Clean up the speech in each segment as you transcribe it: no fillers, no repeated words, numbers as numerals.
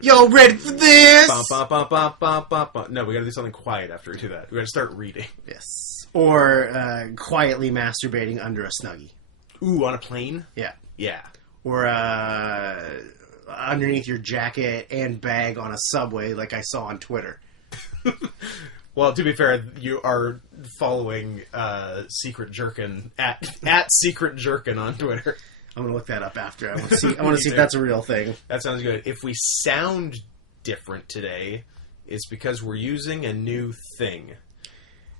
Yo, ready for this? No, we gotta do something quiet after we do that. We gotta start reading. Yes. Or quietly masturbating under a Snuggie. Ooh, on a plane? Yeah. Yeah. Or underneath your jacket and bag on a subway like I saw on Twitter. Well, to be fair, you are following Secret Jerkin at Secret Jerkin on Twitter. I'm gonna look that up after. I want to see if that's a real thing. That sounds good. If we sound different today, it's because we're using a new thing.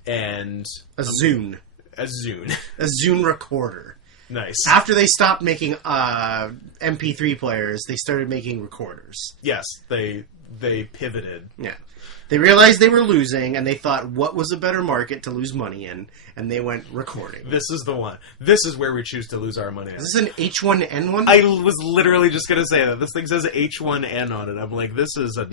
And a Zune. A Zune. A Zune recorder. Nice. After they stopped making MP3 players, they started making recorders. Yes, they pivoted. Yeah. They realized they were losing, and they thought, what was a better market to lose money in? And they went recording. This is the one. This is where we choose to lose our money. Is this an H1N1? I was literally just going to say that. This thing says H1N on it. I'm like, this is a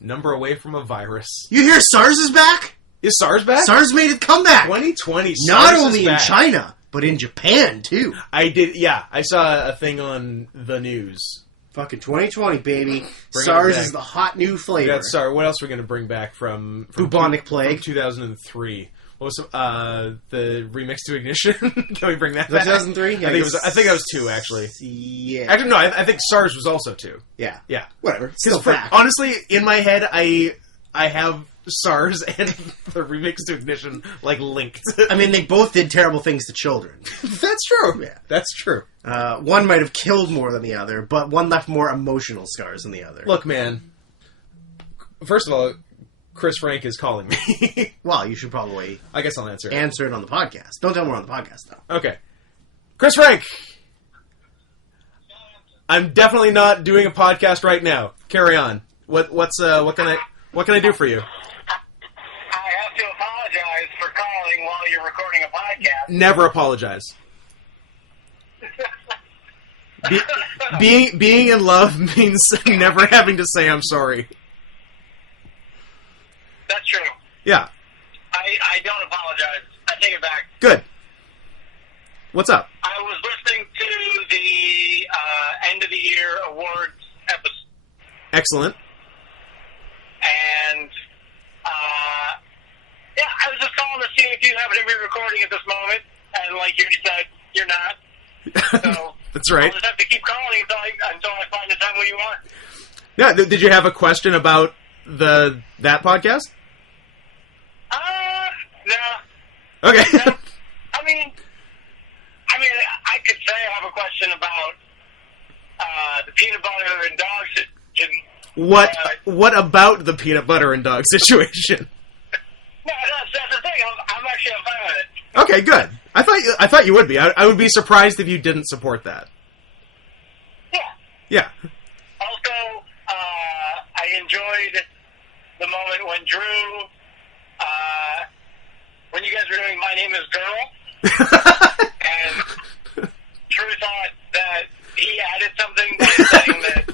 number away from a virus. You hear SARS is back? Is SARS back? SARS made a comeback. 2020, SARS Not only is in back. China, but in Japan, too. I did, yeah. I saw a thing on the news. Fucking 2020, baby. Bring SARS is the hot new flavor. Sorry, what else are we going to bring back from bubonic plague? From 2003. What was the remix to Ignition? Can we bring that back? 2003? Yeah, I think that was 2, actually. Yeah. Actually, no, I think SARS was also 2. Yeah. Yeah. Whatever. Still back. Honestly, in my head, I have SARS and the remix to Ignition, like, linked. I mean, they both did terrible things to children. That's true. Yeah. That's true. One might have killed more than the other, but one left more emotional scars than the other. Look, man. First of all, Chris Frank is calling me. Well, you should probably... I guess I'll answer it. Answer it on the podcast. Don't tell me we're on the podcast, though. Okay. Chris Frank! I'm definitely not doing a podcast right now. Carry on. What can I do for you? I have to apologize for calling while you're recording a podcast. Never apologize. Being in love means never having to say I'm sorry. That's true. Yeah. I don't apologize. I take it back. Good. What's up? I was listening to the end of the year awards episode. Excellent. And yeah, I was just calling to see if you happen to be recording at this moment. And like you said, you're not. So that's right. I'll just have to keep calling until I find the time when you want. Yeah. Did you have a question about that podcast? No. Okay. No. I mean, I could say I have a question about the peanut butter and dog situation. What about the peanut butter and dog situation? No, that's the thing. I'm actually fine with it. Okay, good. I thought you would be. I would be surprised if you didn't support that. Yeah. Yeah. Also, I enjoyed the moment when Drew, when you guys were doing My Name is Girl, and Drew thought that he added something by saying that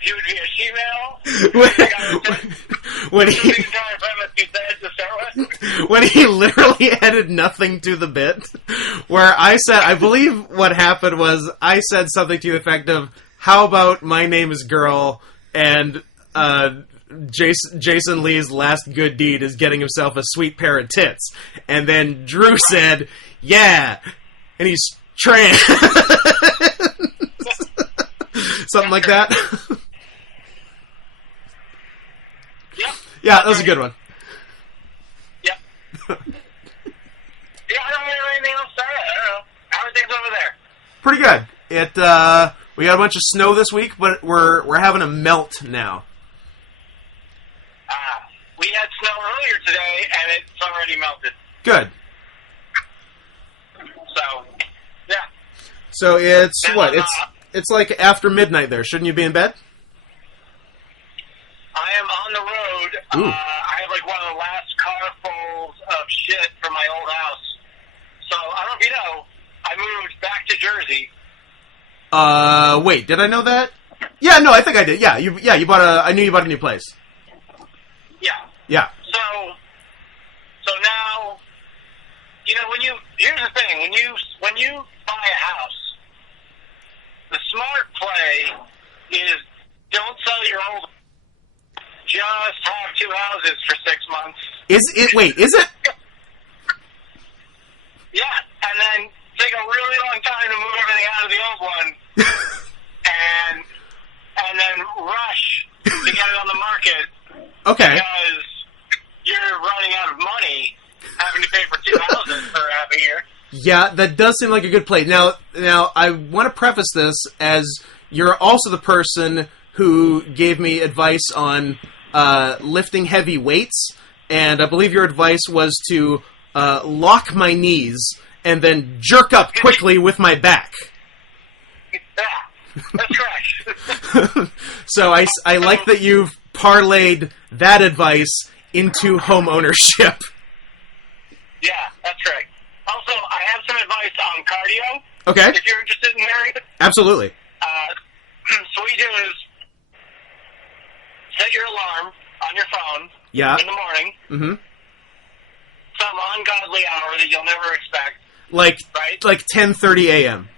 he would be a she-male. When he literally added nothing to the bit, where I believe what happened was I said something to the effect of, how about My Name is Girl, and Jason Lee's last good deed is getting himself a sweet pair of tits. And then Drew said, yeah, and he's trans. Something like that. Yep. Yeah, that was a good one. Yep. Yeah, I don't have anything else to say. I don't know. How are things over there? Pretty good. We got a bunch of snow this week, but we're having a melt now. We had snow earlier today, and it's already melted. Good. So, yeah. So it's what? It's like after midnight there. Shouldn't you be in bed? I am on the road. I have like one of the last carfuls of shit from my old house. So I don't know if you know, I moved back to Jersey. Wait, did I know that? Yeah, no, I think I did. Yeah, you bought I knew you bought a new place. Yeah. Yeah. So now, here's the thing, when you buy a house, the smart play is don't sell houses for 6 months. Is it? Wait, is it? Yeah, and then take a really long time to move everything out of the old one, and then rush to get it on the market. Okay. Because you're running out of money, having to pay for 2 houses for half a year. Yeah, that does seem like a good play. Now, I want to preface this as you're also the person who gave me advice on lifting heavy weights, and I believe your advice was to lock my knees and then jerk up quickly with my back. Yeah, that's correct. So I like that you've parlayed that advice into home ownership. Yeah, that's correct. Also, I have some advice on cardio. Okay. If you're interested in hearing it. Absolutely. So what you do is set your alarm on your phone Yeah. in the morning. Mm-hmm. Some ungodly hour that you'll never expect. Like Right? 10:30 a.m.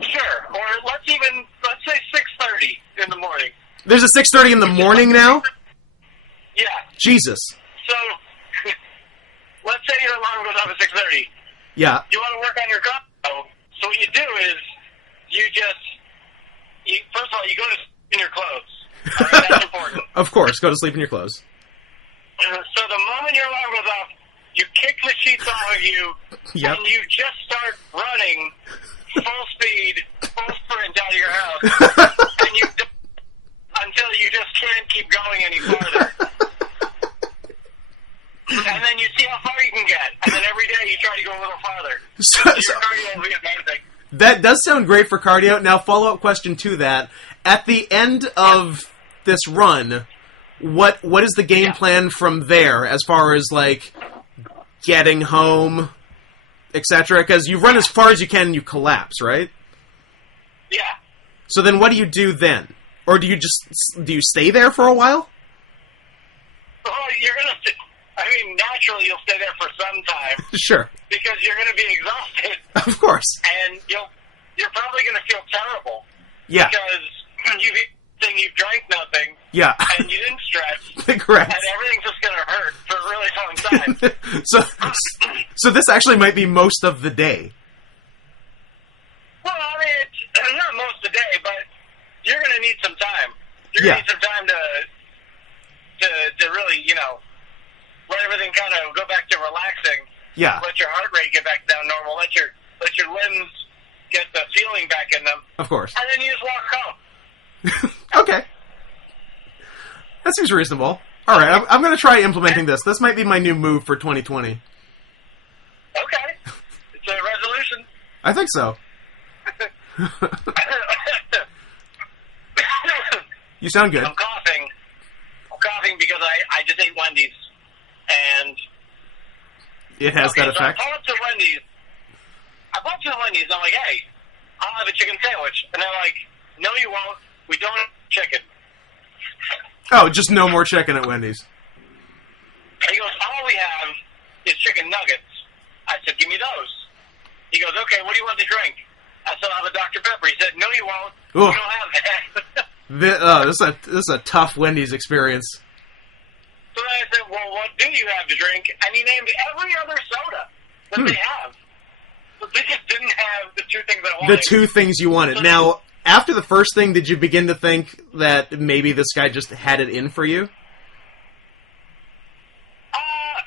Sure. Or let's say 6:30 in the morning. There's a 6:30 in the morning now? Yeah. Jesus. So let's say your alarm goes off at 6:30. Yeah. You want to work on your cardio. So what you do is first of all, you go to sleep in your clothes. All right, that's important. Of course, go to sleep in your clothes. So the moment your alarm goes off, you kick the sheets off of you, Yep. and you just start running full speed, full sprint out of your house, and until you just can't keep going any farther. And then you see how far you can get, and then every day you try to go a little farther. So Your cardio will be amazing. that does sound great for cardio. Now, follow-up question to that. At the end of this run, what is the game plan from there as far as, like, getting home, etc.? Because you run as far as you can and you collapse, right? Yeah. So then what do you do then? Or do you stay there for a while? Well, naturally you'll stay there for some time Sure. because you're going to be exhausted, Of course. and you're probably going to feel terrible Yeah. because you've drank nothing, Yeah. and you didn't stretch, Correct. and everything's just going to hurt for a really long time. So this actually might be most of the day. Well, I mean, it's not most of the day, but you're going to need some time. You're going to need some time to really, let everything kind of go back to relaxing. Yeah. Let your heart rate get back down normal. Let your limbs get the feeling back in them. Of course. And then you just walk home. Okay. That seems reasonable. All right, I'm going to try implementing this. This might be my new move for 2020. Okay. It's a resolution. I think so. You sound good. I'm coughing. Because I just ate Wendy's. And It has that effect. So I pull up to Wendy's. And I'm like, hey, I'll have a chicken sandwich. And they're like, no, you won't. We don't have chicken. Oh, just no more chicken at Wendy's. And he goes, all we have is chicken nuggets. I said, give me those. He goes, okay, what do you want to drink? I said, I'll have a Dr. Pepper. He said, no, you won't. Ooh. We don't have that. This is a tough Wendy's experience. So then I said, well, what do you have to drink? And he named every other soda that they have. But they just didn't have the 2 things I wanted. The 2 things you wanted. Now, after the first thing, did you begin to think that maybe this guy just had it in for you?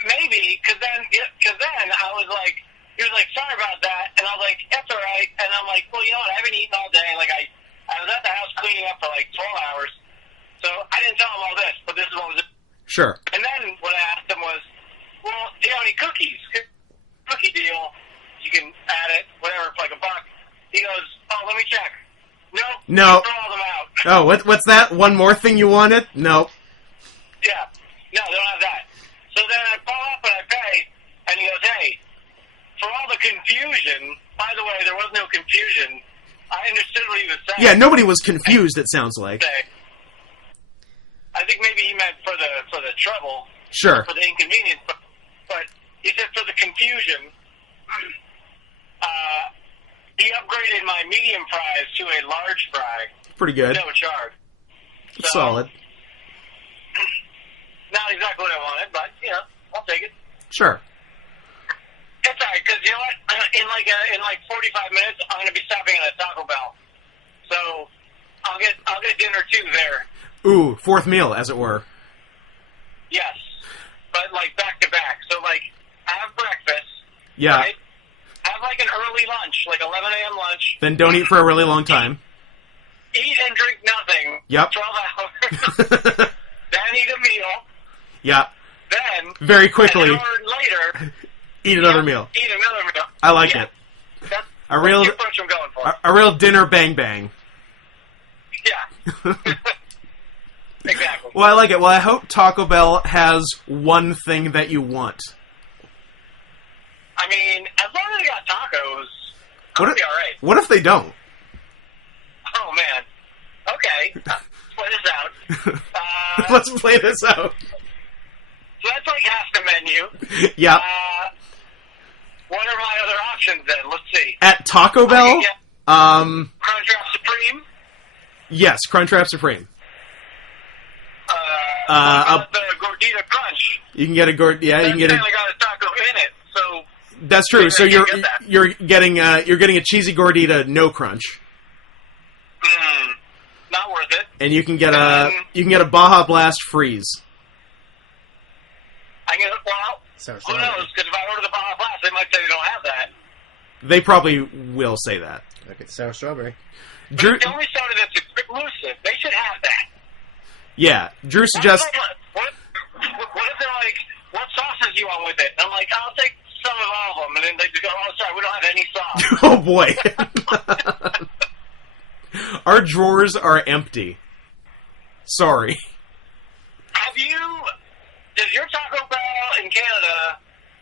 Maybe, because then I was like, he was like, sorry about that. And I was like, that's all right. And I'm like, well, you know what, I haven't eaten all day. Like, I was at the house cleaning up for like 12 hours. So I didn't tell him all this, but this is what was. Sure. And then what I asked him was, well, do you have any cookies? Cookie deal, you can add it, whatever, for like $1. He goes, oh, let me check. No. Throw all them out. Oh, what's that? One more thing you wanted? No. Yeah. No, they don't have that. So then I call up and I pay, and he goes, hey, for all the confusion, by the way, there was no confusion. I understood what he was saying. Yeah, nobody was confused, it sounds like. I think maybe he meant for the trouble. Sure. For the inconvenience. But he said for the confusion, he upgraded my medium fries to a large fry. Pretty good. No charge. So, Solid. Sure. It's alright, because you know what? In like 45 minutes, I'm going to be stopping at a Taco Bell. So I'll get dinner too there. Ooh, fourth meal, as it were. Yes, but like back to back. So like have breakfast. Yeah. Right? Have like an early lunch, like 11 a.m. lunch. Then don't eat for a really long time. Eat and drink nothing. Yep. 12 hours. Then eat a meal. Yeah. Then Very quickly. an hour later, Eat another meal. Eat another meal. I like Yeah. it. That's A real, the approach I'm going for. a real dinner bang bang. Yeah. Exactly. Well, I like it. Well, I hope Taco Bell has one thing that you want. I mean, as long as they got tacos, What I'll if, be alright. what if they don't? Oh, man. Okay. Play this out. Let's play this out. So that's like half the menu. Yeah. What are my other options then? Let's see. At Taco Bell, Crunchwrap Supreme. yes, Crunchwrap Supreme. The Gordita Crunch. You can get a yeah, you can get a. Apparently got a taco in it, so That's true. maybe So I can get that. you're getting a cheesy gordita, no crunch, not worth it. and you can get a Baja Blast freeze. I get well. Sour Who strawberry. knows? Because if I order the Baja Blast, they might say they don't have that. They probably will say that. Look at sour strawberry. But Drew, it's the only soda that's exclusive. They should have that. yeah, Drew suggests. What if they're like, what sauces do you want with it? And I'm like, I'll take some of all of them. And then they just go, oh, sorry, we don't have any sauce. Oh boy, our drawers are empty. Sorry. Does your Taco Bell in Canada,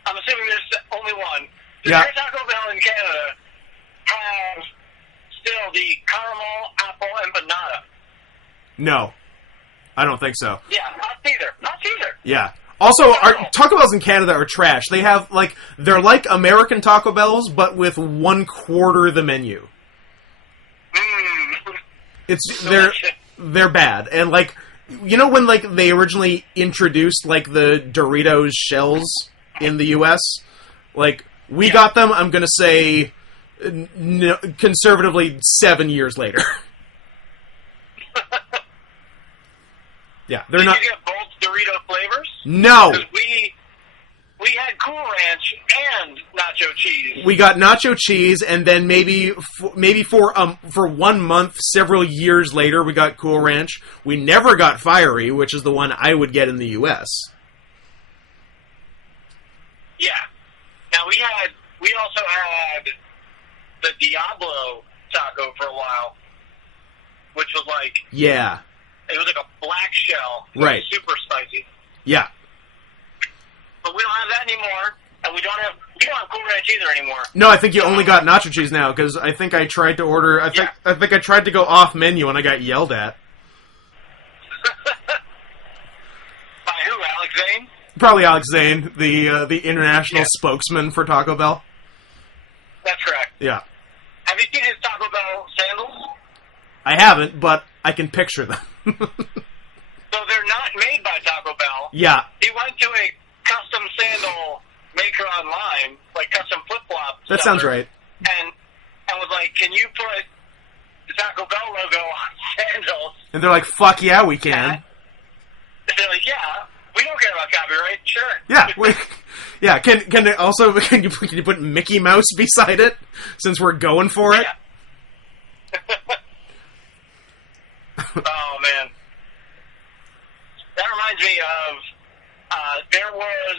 I'm assuming there's only one, does Yeah. your Taco Bell in Canada have still the caramel, apple, and banana? No, I don't think so. Yeah, not either. Not either. Yeah. Also, our Taco Bells in Canada are trash. They have they're like American Taco Bells, but with 1/4 the menu. They're bad, and when they originally introduced the Doritos shells in the U.S. We got them. I'm gonna say conservatively 7 years later. Yeah, they're Did not. you get both Dorito flavors? No. Because we had Cool Ranch and nacho cheese. We got nacho cheese, and then maybe for 1 month, several years later, we got Cool Ranch. We never got Fiery, which is the one I would get in the U.S. Yeah. Now we also had the Diablo taco for a while, which was Yeah, it was like a black shell. It right. was super spicy. Yeah. But we don't have that anymore, and we don't have Cool Ranch either anymore. No, I think you only got nacho cheese now because I think I tried to order. I think I tried to go off menu and I got yelled at. By who? Alex Zane? Probably Alex Zane, the international spokesman for Taco Bell. That's correct. Yeah, Have you seen his Taco Bell sandals? I haven't, but I can picture them. So they're not made by Taco Bell. Yeah, He went to a custom sandal maker online, like custom flip-flop. that sounds right. And was like, can you put the Taco Bell logo on sandals? And they're like, "Fuck yeah, we can." And they're like, yeah, we don't care about copyright, sure. Yeah, Can they also can you put Mickey Mouse beside it since we're going for it? Yeah. Oh, man. That reminds me of, there was,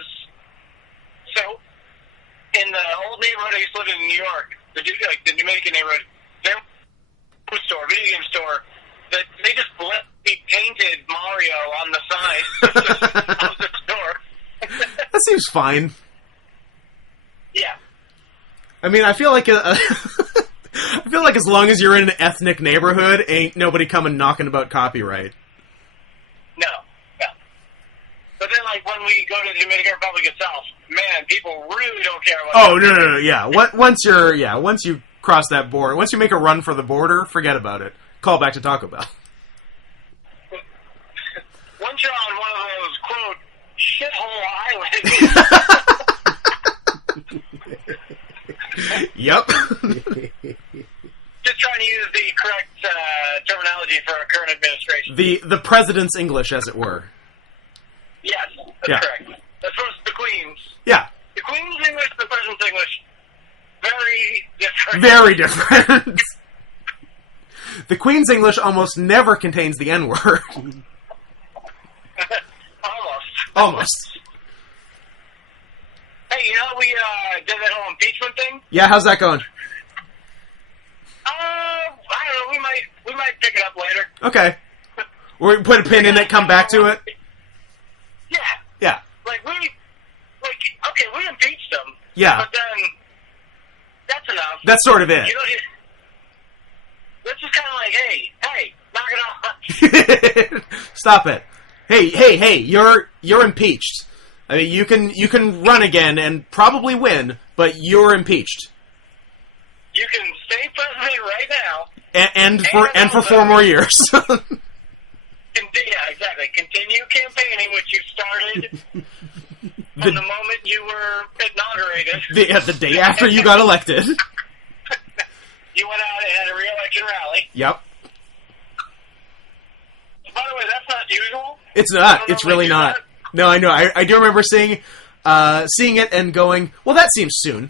so, in the old neighborhood I used to live in New York, the Dominican neighborhood, there was a video game store, that they just painted Mario on the side of the store. That seems fine. Yeah. I mean, I feel like I feel like as long as you're in an ethnic neighborhood, ain't nobody coming knocking about copyright. No. But then, when we go to the Dominican Republic itself, man, people really don't care about. Oh no, yeah. Once you cross that border, once you make a run for the border, forget about it. Call back to Taco Bell. Once you're on one of those quote shithole islands, Yep. Just trying to use the correct terminology for our current administration. The president's English, as it were. Yes, that's correct. As opposed to the Queen's. Yeah. The Queen's English, the President's English, very different. Very different. The Queen's English almost never contains the N-word. Almost. Hey, you know we did that whole impeachment thing? Yeah, how's that going? I don't know. We might pick it up later. Okay. We put a pin in it, come back to it? Yeah. Yeah. Okay, we impeached them. Yeah. But then, that's enough. That's sort of it. You know, it's just kind of like, hey, knock it off. Stop it. Hey, you're impeached. I mean, you can run again and probably win, but you're impeached. You can stay president right now. And for 4 more years. Yeah, exactly. Continue campaigning, which you started from the moment you were inaugurated. The day after you got elected. You went out and had a re-election rally. Yep. By the way, that's not usual. It's not. It's really not. No, I know. I do remember seeing it and going, well, that seems soon.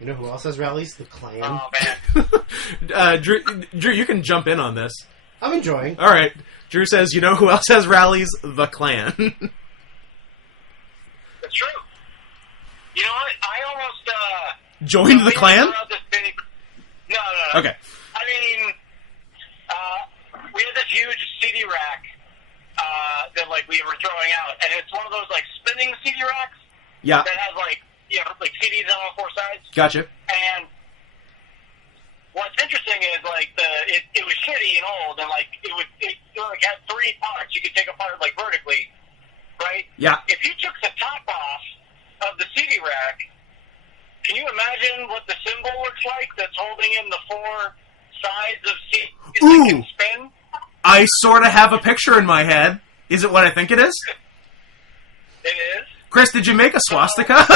You know who else has rallies? The Klan. Oh, man. Drew, you can jump in on this. I'm enjoying. All right. Drew says, you know who else has rallies? The Klan. That's true. You know what? I almost... Joined the Klan? No. Okay. I mean, we had this huge CD rack that we were throwing out, and it's one of those spinning CD racks. Yeah. That has CDs on all 4 sides. Gotcha. And what's interesting is it was shitty and old, and it had 3 parts you could take apart vertically, right? Yeah. If you took the top off of the CD rack, can you imagine what the symbol looks like that's holding in the 4 sides of CDs that can spin? I sort of have a picture in my head. Is it what I think it is? It is. Chris, did you make a swastika?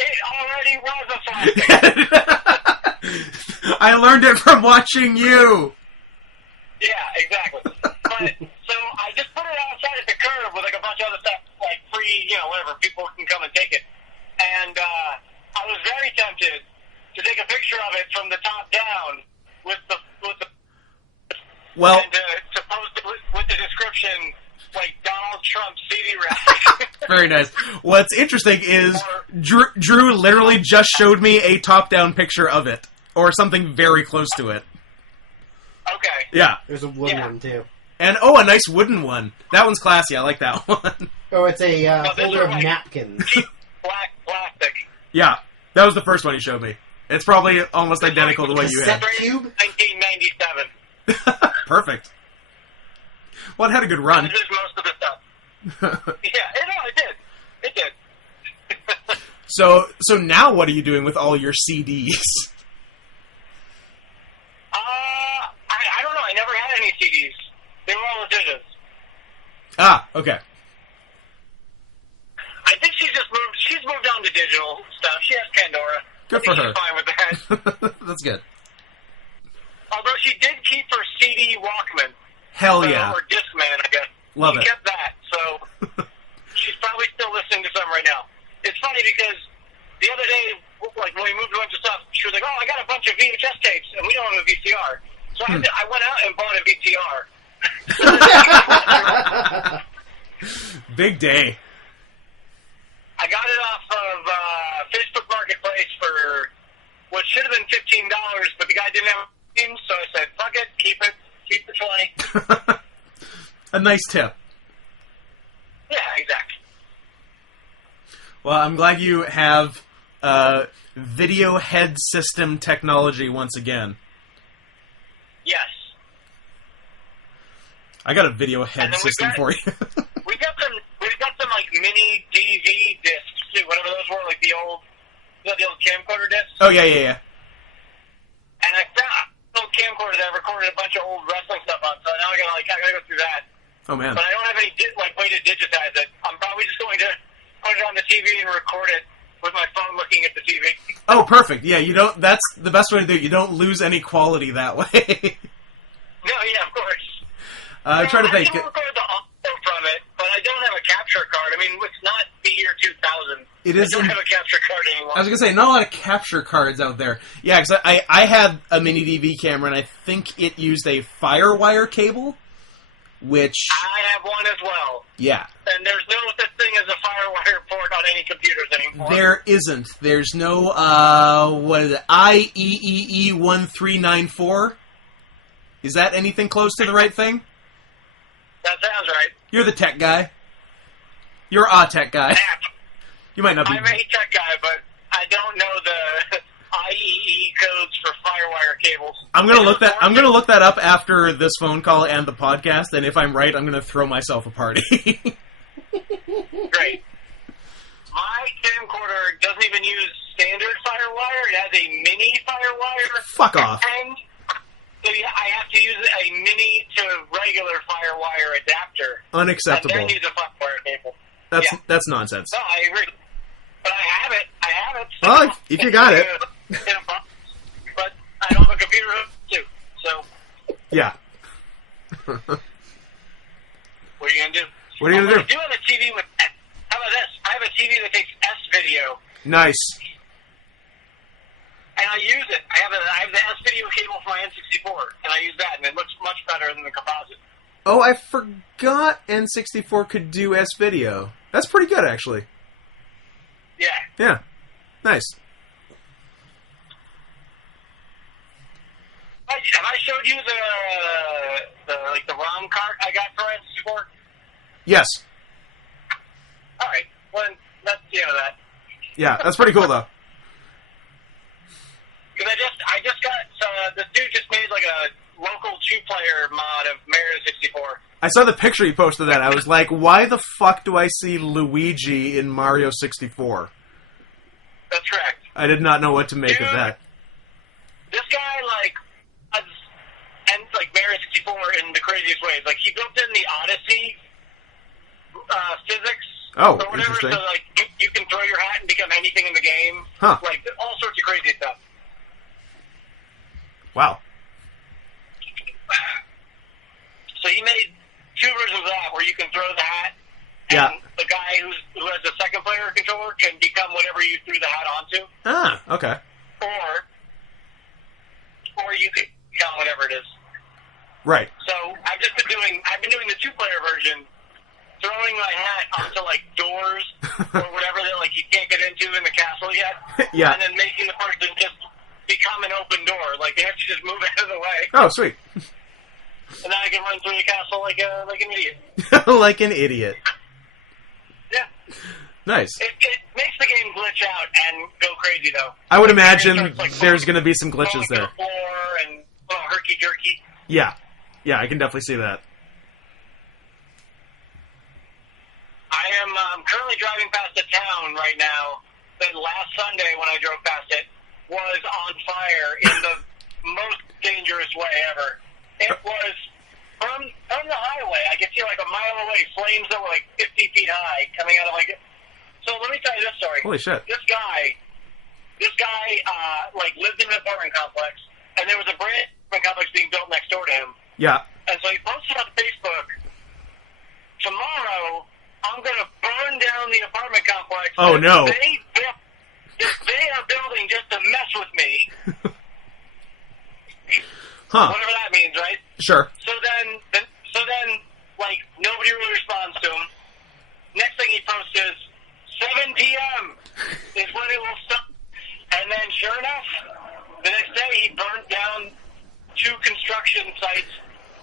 It already was a swastika. I learned it from watching you. Yeah, exactly. But so I just put it outside at the curb with a bunch of other stuff, free, whatever, people can come and take it. And I was very tempted to take a picture of it from the top down with the well, and to post it with the description Donald Trump CD rack. Very nice. What's interesting is Drew literally just showed me a top-down picture of it, or something very close to it. Okay. Yeah. There's a wooden one, too. And, a nice wooden one. That one's classy. I like that one. Oh, it's a holder of napkins. Black plastic. Yeah. That was the first one he showed me. It's probably almost identical to what you had. Cube? 1997. Perfect. Well, it had a good run. This is most of the stuff. Yeah, it did. So now what are you doing with all your CDs? I don't know. I never had any CDs. They were all digits. Ah, okay. I think she's moved on to digital stuff. She has Pandora. Good for her. She's fine with that. That's good. Although she did keep her CD Walkman. Hell yeah. Or Discman, I guess. Love she it. kept that, so she's probably still listening to some right now. It's funny because the other day, when we moved a bunch of stuff, she was like, I got a bunch of VHS tapes, and we don't have a VCR. So I went out and bought a VCR. Big day. I got it off of Facebook Marketplace for what should have been $15, but the guy didn't have it, so I said, fuck it, keep the 20. A nice tip. Yeah, exactly. Well, I'm glad you have video head system technology once again. Yes. I got a video head system for you. We've got some mini DV discs too. Whatever those were, the old camcorder discs. Oh yeah. And I found an old camcorder that I recorded a bunch of old wrestling stuff on. So now I gotta go through that. Oh, man. But I don't have any way to digitize it. I'm probably just going to put it on the TV and record it with my phone looking at the TV. Oh, perfect. Yeah, you don't. That's the best way to do it. You don't lose any quality that way. No, yeah, of course. I'm trying to think. I can record the audio from it, but I don't have a capture card. I mean, it's not the year 2000. It is. I don't have a capture card anymore. I was gonna say, not a lot of capture cards out there. Yeah, because I had a mini DV camera, and I think it used a FireWire cable, which I have one as well. Yeah. And there's no such thing as a FireWire port on any computers anymore. There isn't. There's no, what is it, IEEE 1394? Is that anything close to the right thing? That sounds right. You're the tech guy. You're a tech guy. You might not be. I'm a tech guy, but I don't know the IEEE codes for FireWire cables. I'm gonna look that up after this phone call and the podcast, and if I'm right, I'm gonna throw myself a party. Great. My camcorder doesn't even use standard FireWire. It has a mini FireWire. Fuck off. And so I have to use a mini to regular FireWire adapter. Unacceptable. And then use a FireWire cable. That's nonsense. No, I agree. But I have it. So well, if you got it. But I don't have a computer too. So. Yeah. What are you gonna do? What are you gonna do? I do have a TV with. How about this? I have a TV that takes S video. Nice. And I use it. I have the S video cable for my N64, and I use that, and it looks much better than the composite. Oh, I forgot N64 could do S video. That's pretty good, actually. Yeah. Yeah. Nice. Have I showed you the ROM cart I got for N64? Yes. All right. Well, let's that. Yeah, that's pretty cool, though. Because I just got this dude just made like a local 2-player mod of Mario 64. I saw the picture you posted of that. I was like, why the fuck do I see Luigi in Mario 64? That's correct. I did not know what to make of that. This guy, and Mario 64 in the craziest ways. Like, he built in the Odyssey physics or whatever, interesting. so, you can throw your hat and become anything in the game. Huh. Like, all sorts of crazy stuff. Wow. So he made 2 versions of that where you can throw the hat, and Yeah. the guy who has the second player controller can become whatever you threw the hat onto. Ah, okay. Or you could become whatever it is. Right. So I've been doing the 2-player version, throwing my hat onto doors or whatever that you can't get into in the castle yet. Yeah. And then making the person just become an open door. They have to just move out of the way. Oh, sweet. And then I can run through the castle like an idiot. Like an idiot. Yeah. Nice. It makes the game glitch out and go crazy, though. I would imagine there's going to be some glitches there. The floor and herky-jerky. Yeah. Yeah, I can definitely see that. I am currently driving past a town right now that last Sunday when I drove past it was on fire in the most dangerous way ever. It was from the highway. I could see a mile away flames that were 50 feet high coming out of So let me tell you this story. Holy shit. This guy lived in an apartment complex, and there was a brand new apartment complex being built next door to him. Yeah. And so he posted on Facebook, tomorrow I'm going to burn down the apartment complex. Oh, no. They are building just to mess with me. Huh. Whatever that means, right? Sure. So then, nobody really responds to him. Next thing he posts is, 7 p.m. is when it will stop. And then, sure enough, the next day he burnt down 2 construction sites,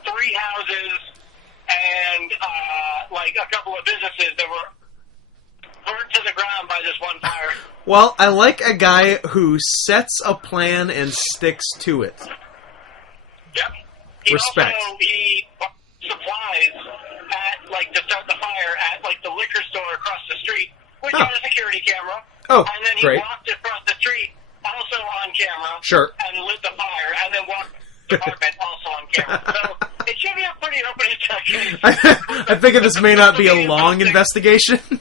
3 houses, and a couple of businesses that were burnt to the ground by this one fire. Well, I like a guy who sets a plan and sticks to it. Yep. Respect. He supplies at to start the fire at the liquor store across the street, which had a security camera. Oh, and then he great. walked across the street, also on camera. Sure. And lit the fire, and then walked to the apartment, also on camera. So it it should be a pretty open and shut case. I figure this may not be a long investigation. Yeah.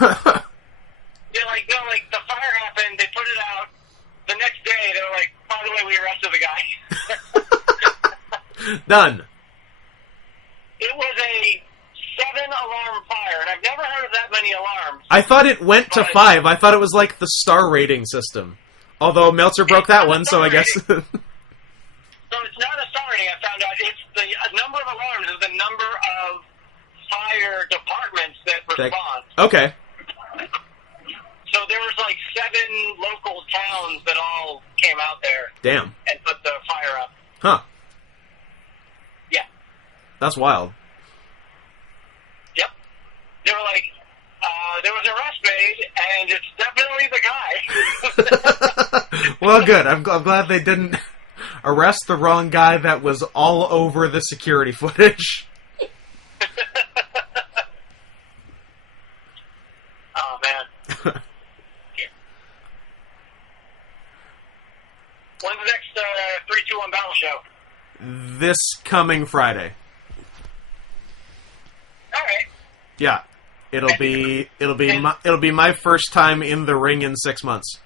They're like, no, like, the fire happened, they put it out. The next day, they were like, by the way, we arrested the guy. Done. It was a 7-alarm fire, and I've never heard of that many alarms. I thought it went to 5. I thought it was like the star rating system. Although Meltzer broke that one, so I guess... So it's not a star rating, I found out. It's the number of alarms is the number of fire departments that respond. Okay. So there was like 7 local towns that all came out there. Damn. And put the fire up. Huh. Yeah. That's wild. Yep. They were like, there was an arrest made, and it's definitely the guy. Well, good. I'm glad they didn't arrest the wrong guy that was all over the security footage. Oh, man. When's the next 3-2-1 battle show? This coming Friday. All right. Yeah. It'll be my first time in the ring in 6 months.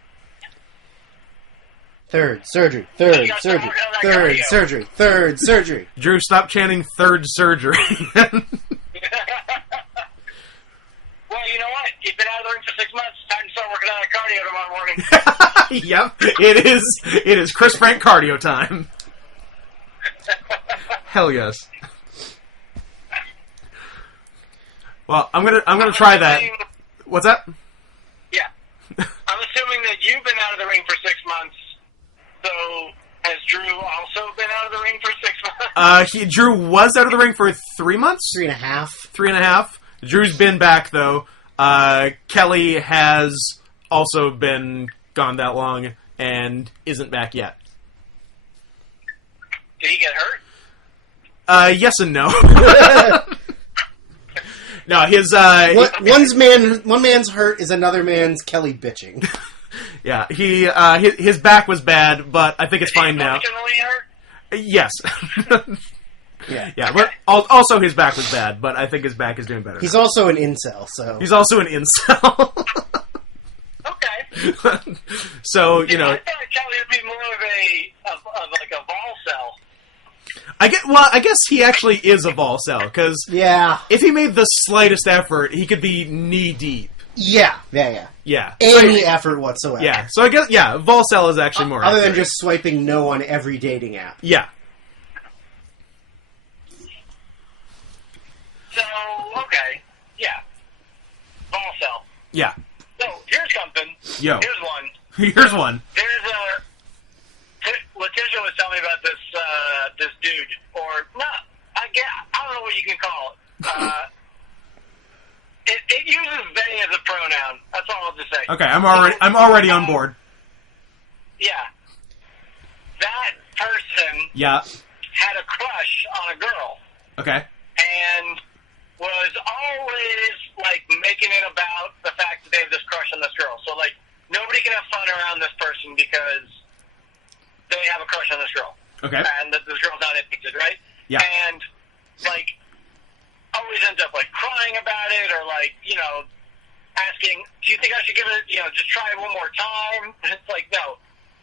Third surgery. Third surgery. Third surgery. Third surgery. Drew, stop chanting third surgery. Well, you know what? You've been out of the ring for 6 months. Time to start working on cardio tomorrow morning. Yep, it is Chris Frank cardio time. Hell yes. Well, I'm gonna try that. What's that? Yeah. I'm assuming that you've been out of the ring for 6 months. So has Drew also been out of the ring for 6 months? Drew was out of the ring for 3 months. 3.5. 3.5. Drew's been back though. Kelly has also been gone that long and isn't back yet. Did he get hurt? Yes and no. No, his one man's hurt is another man's Kelly bitching. Yeah, his back was bad, but I think it's fine now. Emotionally hurt? Yes. Yeah. Yeah, but also his back was bad, but I think his back is doing better. He's also an incel, so He's also an incel. Okay. So, you know, I thought Kelly would be more of like a vol cell. I guess he actually is a vol cell, because yeah. if he made the slightest effort, he could be knee deep. Yeah. Any effort whatsoever. Yeah, so I guess, yeah, vol cell is actually more other accurate. than just swiping no on every dating app. Yeah. So, okay. Yeah. Vol cell. Yeah. So, here's something. Yo. Here's one. Here's one. There's Letitia was telling me about this dude, or not. I don't know what you can call it. It uses they as a pronoun. That's all I'll just say. Okay, I'm already on board. Yeah. That person Yeah. had a crush on a girl Okay. and was always like making it about the fact that they have this crush on this girl. So like nobody can have fun around this person because they have a crush on this girl. Okay. And that this girl's not interested, right? Yeah. And like always ends up like crying about it or like, you know, asking, do you think I should give it, you know, just try it one more time? And it's like, no.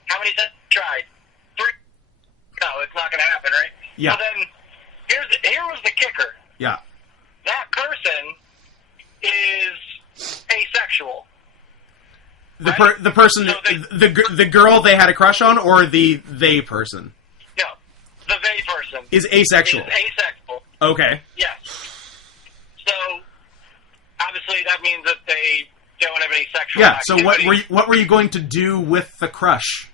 How many times have you tried? 3? No, it's not going to happen, right? Yeah. So then here was the kicker. Yeah. That person is asexual. The Right? person, So the girl they had a crush on, or they person No, the they person is asexual. is asexual. Okay. Yes. So obviously that means that they don't have any sexual Yeah. So activity. what were you going to do with the crush?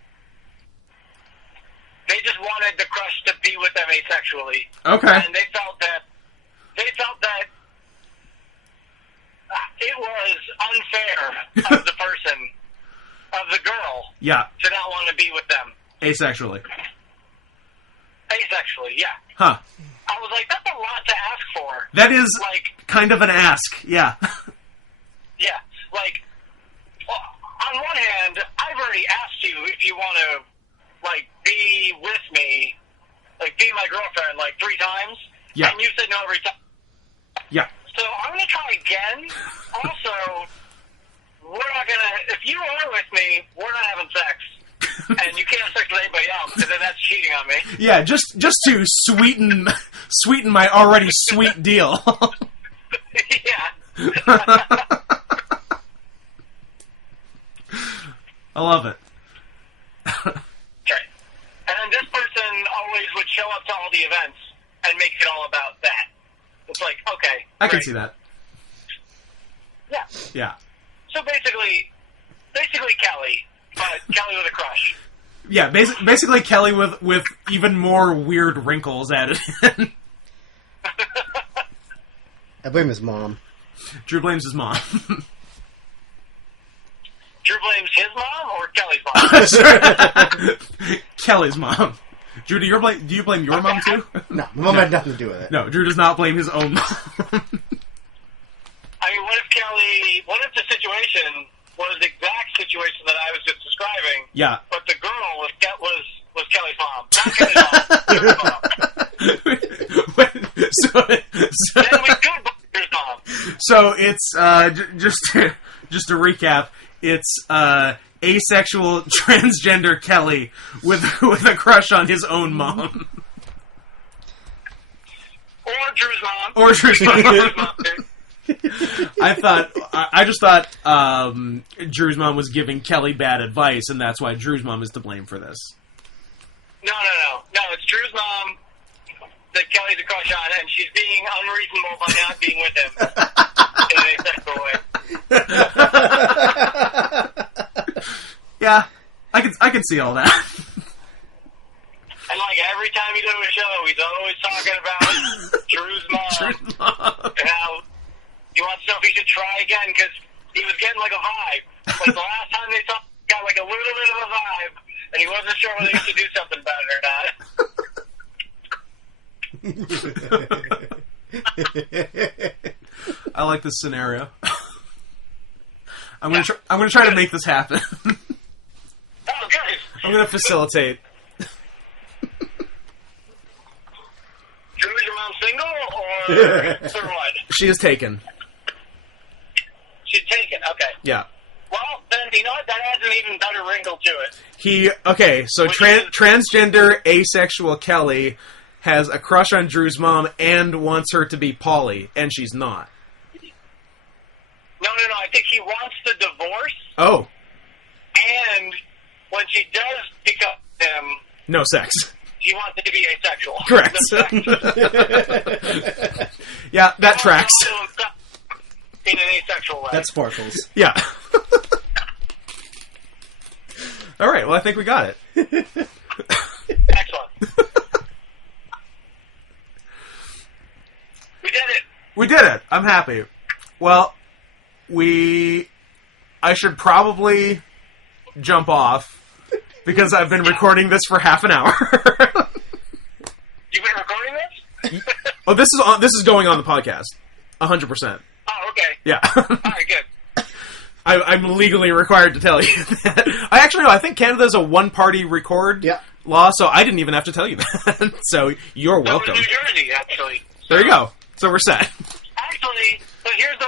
They just wanted the crush to be with them asexually. Okay. And they felt that it was unfair of the person, of the girl, Yeah. to not want to be with them. Asexually. Asexually, yeah. Huh. I was like, that's a lot to ask for. That is Like, kind of an ask. Yeah. yeah, like, well, on one hand, I've already asked you if you want to, like, be with me like, be my girlfriend, like, 3 times. Yeah. And you said no every time. Yeah. So I'm going to try again. Also, we're not going to, if you are with me, we're not having sex. And you can't have sex with anybody else, because then that's cheating on me. Yeah, just to sweeten my already sweet deal. Yeah. I love it. Okay. And then this person always would show up to all the events and make it all about that. It's like, okay. I can great. see that. Yeah. Yeah. So basically Kelly, but Kelly with a crush. Yeah, basically Kelly with even more weird wrinkles added in. I blame his mom. Drew blames his mom. Drew blames his mom or Kelly's mom? Kelly's mom. Drew, do you blame your mom too? No, my mom had nothing to do with it. No, Drew does not blame his own mom. I mean, what if the situation was the exact situation that I was just describing? Yeah. But the girl was Kelly's mom. Not Kelly's mom. Kelly's mom. so Then we could blame his mom. So it's just to recap, it's asexual transgender Kelly with a crush on his own mom. Or Drew's mom. Or Drew's mom. Drew's mom, too. I just thought Drew's mom was giving Kelly bad advice, and that's why Drew's mom is to blame for this. No, it's Drew's mom that Kelly's a crush on, and she's being unreasonable by not being with him in an asexual way. Yeah, I can see all that. And like every time you go to a show, he's always talking about Drew's mom. Drew's mom. And how he wants to know if he should try again because he was getting like a vibe. Like the last time they saw, got like a little bit of a vibe, and he wasn't sure whether he should do something about it or not. I like this scenario. I'm gonna try to make this happen. Oh, good. I'm gonna facilitate. Drew, is your mom single or what? She is taken. She's taken. Okay. Yeah. Well, then you know what? That adds an even better wrinkle to it. So transgender asexual Kelly has a crush on Drew's mom and wants her to be poly, and she's not. No. I think he wants the divorce. Oh. And when she does become him, No sex. he wants it to be asexual. Correct. Yeah, that tracks. In an asexual way. That's sparkles. Yeah. All right, well, I think we got it. Excellent. We did it. We did it. I'm happy. Well, I should probably jump off because I've been recording this for half an hour. You've been recording this? Oh, this is going on the podcast. 100%. Oh, okay. Yeah. All right, good. I'm legally required to tell you that. I think Canada's a one-party record law, so I didn't even have to tell you that. So you're welcome. New Jersey, actually. There you go. So we're set. Actually, but here's the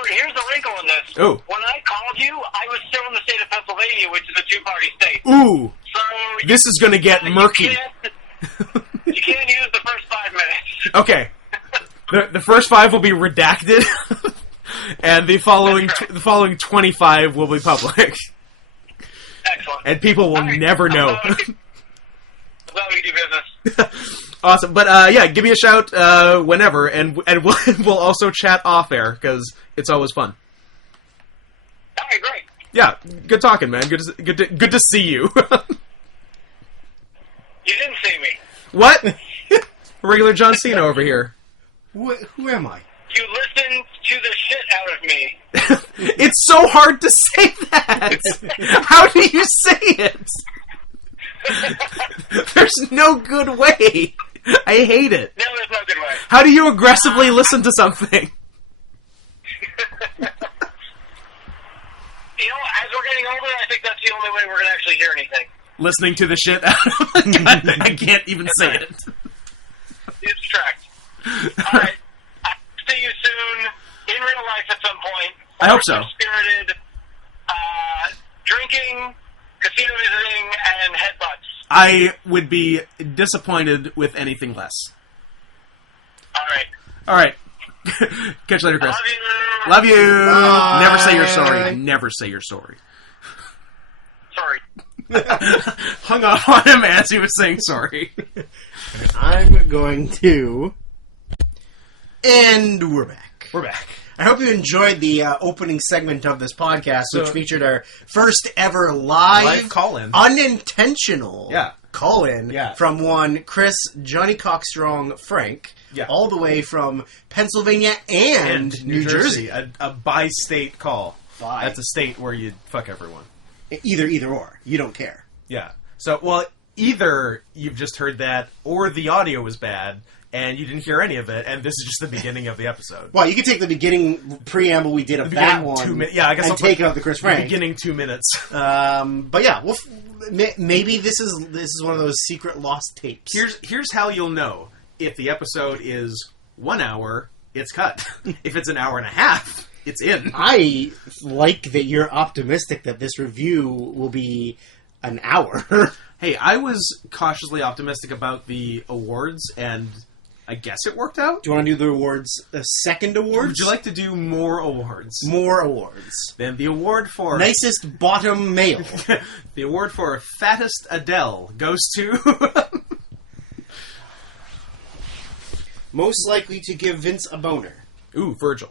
wrinkle in this. Ooh. When I called you, I was still in the state of Pennsylvania, which is a two-party state. Ooh. So This is going to get murky. You can't use the first 5 minutes. Okay. The first 5 will be redacted, and the following 25 will be public. Excellent. And people will never know. I'm glad we do business. Awesome, but yeah, give me a shout whenever, and we'll also chat off air because it's always fun. All right, great. Yeah, good talking, man. Good to see you. You didn't see me. What? Regular John Cena over here. Who am I? You listened to the shit out of me. It's so hard to say that. How do you say it? There's no good way. I hate it. No, there's no good way. How do you aggressively listen to something? You know, as we're getting older, I think that's the only way we're going to actually hear anything. Listening to the shit out of God, I can't even say it. correct. All right. I'll see you soon in real life at some point. I hope so. Spirited, drinking, casino visiting, and headbutts. I would be disappointed with anything less. All right. All right. Catch you later, Chris. Love you. Love you. Bye. Never say you're sorry. Never say you're sorry. Sorry. Hung up on him as he was saying sorry. I'm going to... And we're back. We're back. I hope you enjoyed the opening segment of this podcast, which So- featured our first ever live call-in. unintentional Yeah. call-in Yeah. from one Chris Johnny Cockstrong Frank, Yeah. all the way from Pennsylvania and New Jersey. A bi-state call. Bi. That's a state where you fuck everyone. Either or. You don't care. Yeah. So, well, either you've just heard that, or the audio was bad, and you didn't hear any of it, and this is just the beginning of the episode. Well, you can take the beginning preamble we did of that one, 2 minutes. Yeah, I guess and I'll take put out the Chris the Frank. beginning 2 minutes. But yeah, well, maybe this is one of those secret lost tapes. Here's how you'll know if the episode is 1 hour, it's cut. If it's an hour and a half, it's in. I like that you're optimistic that this review will be an hour. Hey, I was cautiously optimistic about the awards, and I guess it worked out. Do you want to do the awards, the second awards? Would you like to do more awards? More awards? Then the award for Nicest bottom male. the award for fattest Adele goes to Most likely to give Vince a boner. Ooh, Virgil.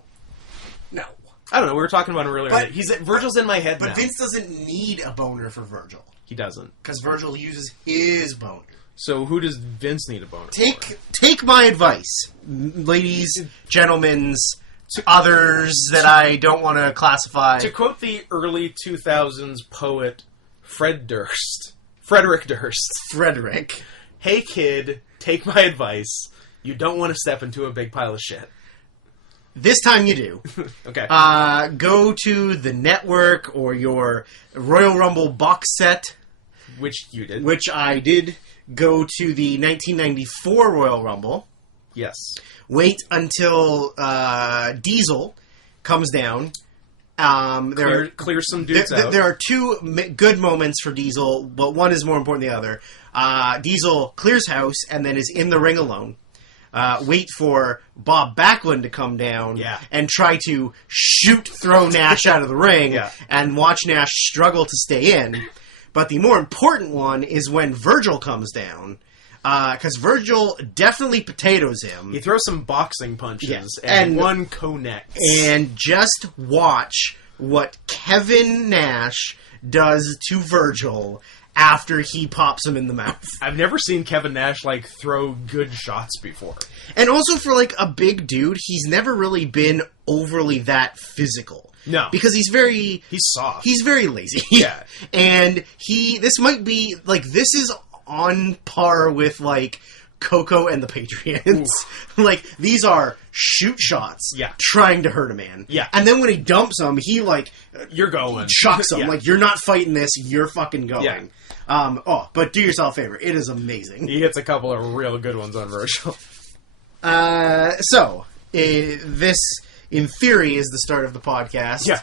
No. I don't know. We were talking about him earlier. But- Virgil's in my head But now. Vince doesn't need a boner for Virgil. He doesn't. Because Virgil uses his boner. So who does Vince need a boner for? Take my advice, ladies, gentlemen, others that I don't want to classify. To quote the early 2000s poet Frederick Durst, Frederick. "Hey kid, take my advice. You don't want to step into a big pile of shit." This time you do. Okay. Go to the network or your Royal Rumble box set, Which you did. which I did. Go to the 1994 Royal Rumble. Yes. Wait until Diesel comes down. Clear some dudes out. There are two good moments for Diesel, but one is more important than the other. Diesel clears house and then is in the ring alone. Wait for Bob Backlund to come down Yeah. and try to throw Nash out of the ring Yeah. and watch Nash struggle to stay in. But the more important one is when Virgil comes down, because Virgil definitely potatoes him. He throws some boxing punches Yeah. and And- one connects. And just watch what Kevin Nash does to Virgil after he pops him in the mouth. I've never seen Kevin Nash throw good shots before. And also for a big dude, he's never really been overly that physical. No. Because he's soft. He's very lazy. Yeah. And this might be this is on par with Coco and the Patriots. These are shoot shots Yeah. trying to hurt a man. Yeah. And then when he dumps him, he You're going. chucks him. Yeah. You're not fighting this, you're fucking going. Yeah. But do yourself a favor. It is amazing. He hits a couple of real good ones on Virgil. This, in theory, is the start of the podcast. Yeah.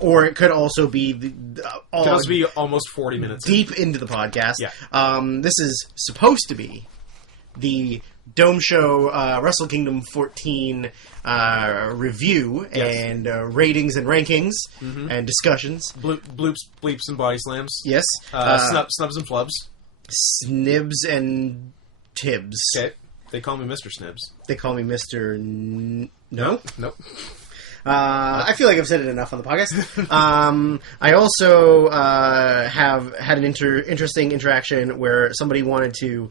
Or it could also be Could also be almost 40 minutes in. deep into the podcast. Yeah. This is supposed to be the Dome Show Wrestle Kingdom 14 review Yes. and ratings and rankings and discussions. Bloops, bleeps, and body slams. Yes. Snubs and flubs. Snibs and Tibbs. Okay. They call me Mr. Snibs. They call me Mr. No? Nope. I feel like I've said it enough on the podcast. I also have had an interesting interaction where somebody wanted to,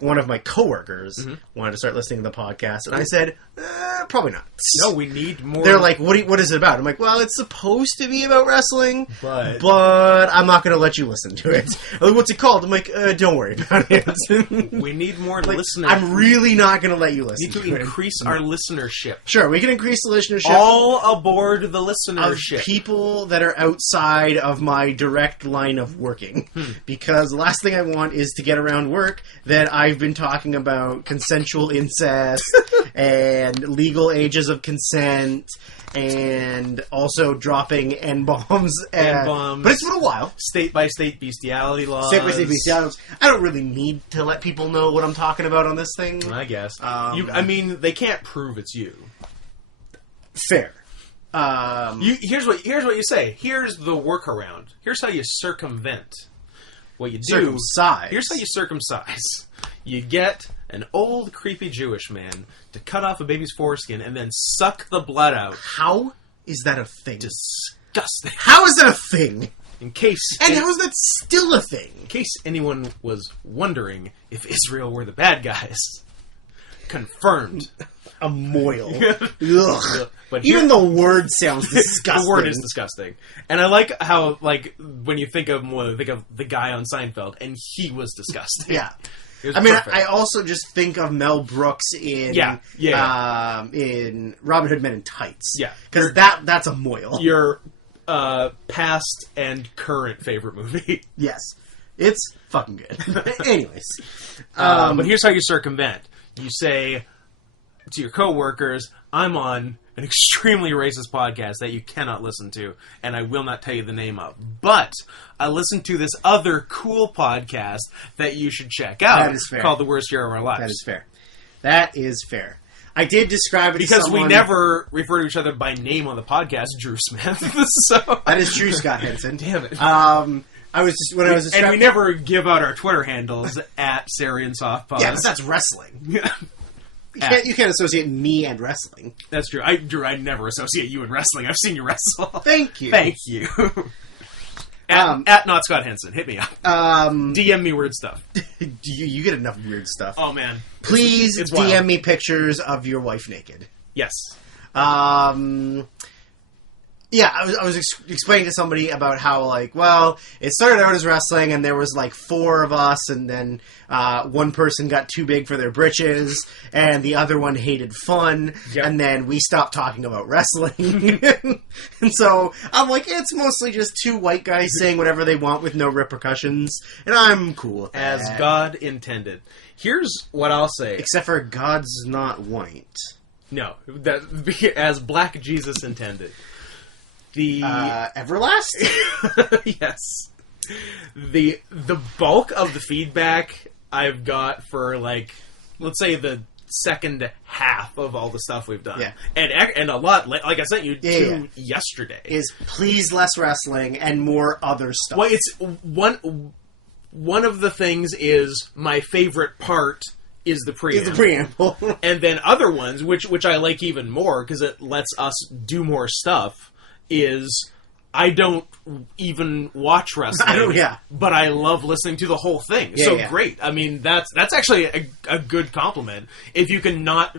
one of my coworkers wanted to start listening to the podcast, and I said, probably not. No, we need more. They're like, what is it about? I'm like, well, it's supposed to be about wrestling, But- I'm not going to let you listen to it. They're like, what's it called? I'm like, don't worry about it. We need more listeners. I'm really not going to let you listen need to to it. increase our listenership. Sure, we can increase the listenership. All aboard the Of listenership. people that are outside of my direct line of working. Because the last thing I want is to get around work that I've been talking about consensual incest and legal ages of consent and also dropping N-bombs. N-bombs. But it's been a while. State-by-state bestiality laws. State-by-state bestiality laws. I don't really need to let people know what I'm talking about on this thing. I guess. They can't prove it's you. Fair. Here's what you say. Here's the workaround. Here's how you circumvent. What you do... Circumcise. Here's how you circumcise. You get an old, creepy Jewish man to cut off a baby's foreskin and then suck the blood out. How is that a thing? Disgusting. How is that a thing? In case... And how is that still a thing? In case anyone was wondering if Israel were the bad guys. Confirmed. A moil. Ugh. But even the word sounds disgusting. The word is disgusting. And I like how, when you think of the guy on Seinfeld, and he was disgusting. Yeah. Perfect. I also just think of Mel Brooks in in Robin Hood Men in Tights. Yeah. Because that's a moil. Your past and current favorite movie. Yes. It's fucking good. Anyways. But here's how you circumvent. You say to your coworkers, I'm on an extremely racist podcast that you cannot listen to, and I will not tell you the name of. But I listened to this other cool podcast that you should check out. That is fair. Called The Worst Year of Our Lives. That is fair. That is fair. I did describe it because to someone... we never refer to each other by name on the podcast, Drew Smith. So that is true, Scott Henson. Damn it. I was describing... And we never give out our Twitter handles at Sarian Softpaws. Yeah, because that's wrestling. You can't associate me and wrestling. That's true. Drew, I never associate you and wrestling. I've seen you wrestle. Thank you. Thank you. At not Scott Henson. Hit me up. DM me weird stuff. You get enough weird stuff. Oh, man. Please it's DM wild. me pictures of your wife naked. Yes. Yeah, I was explaining to somebody about how, it started out as wrestling, and there was, 4 of us, and then one person got too big for their britches, and the other one hated fun, and then we stopped talking about wrestling. And so, I'm like, it's mostly just 2 white guys saying whatever they want with no repercussions, and I'm cool with that. As God intended. Here's what I'll say. Except for God's not white. No, as Black Jesus intended. The everlasting? Yes. The bulk of the feedback I've got for let's say the second half of all the stuff we've done. Yeah. And a lot like I sent you two yesterday. Is please less wrestling and more other stuff. Well, it's one of the things is my favorite part is the preamble. And then other ones which I like even more because it lets us do more stuff. Is I don't even watch wrestling, but I love listening to the whole thing. Great. I mean, that's actually a good compliment. If you can not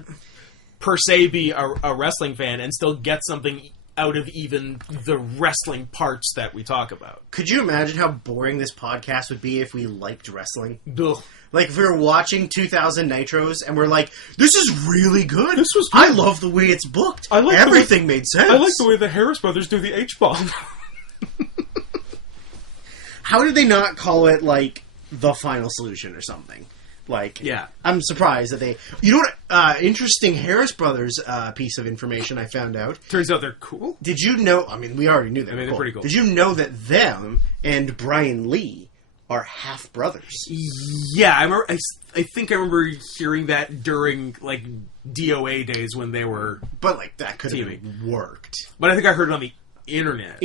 per se be a wrestling fan and still get something out of even the wrestling parts that we talk about. Could you imagine how boring this podcast would be if we liked wrestling? Ugh. If we were watching 2000 Nitros and we're like, this is really good. This was good. I love the way it's booked. Everything made sense. I like the way the Harris brothers do the H-bomb. How did they not call it, The Final Solution or something? I'm surprised that they... You know what? Interesting Harris Brothers piece of information I found out. Turns out they're cool. Did you know... I mean, we already knew they were they're pretty cool. Did you know that them and Brian Lee are half brothers? Yeah, I remember. I think I remember hearing that during DOA days when they were. But that could have worked. But I think I heard it on the internet.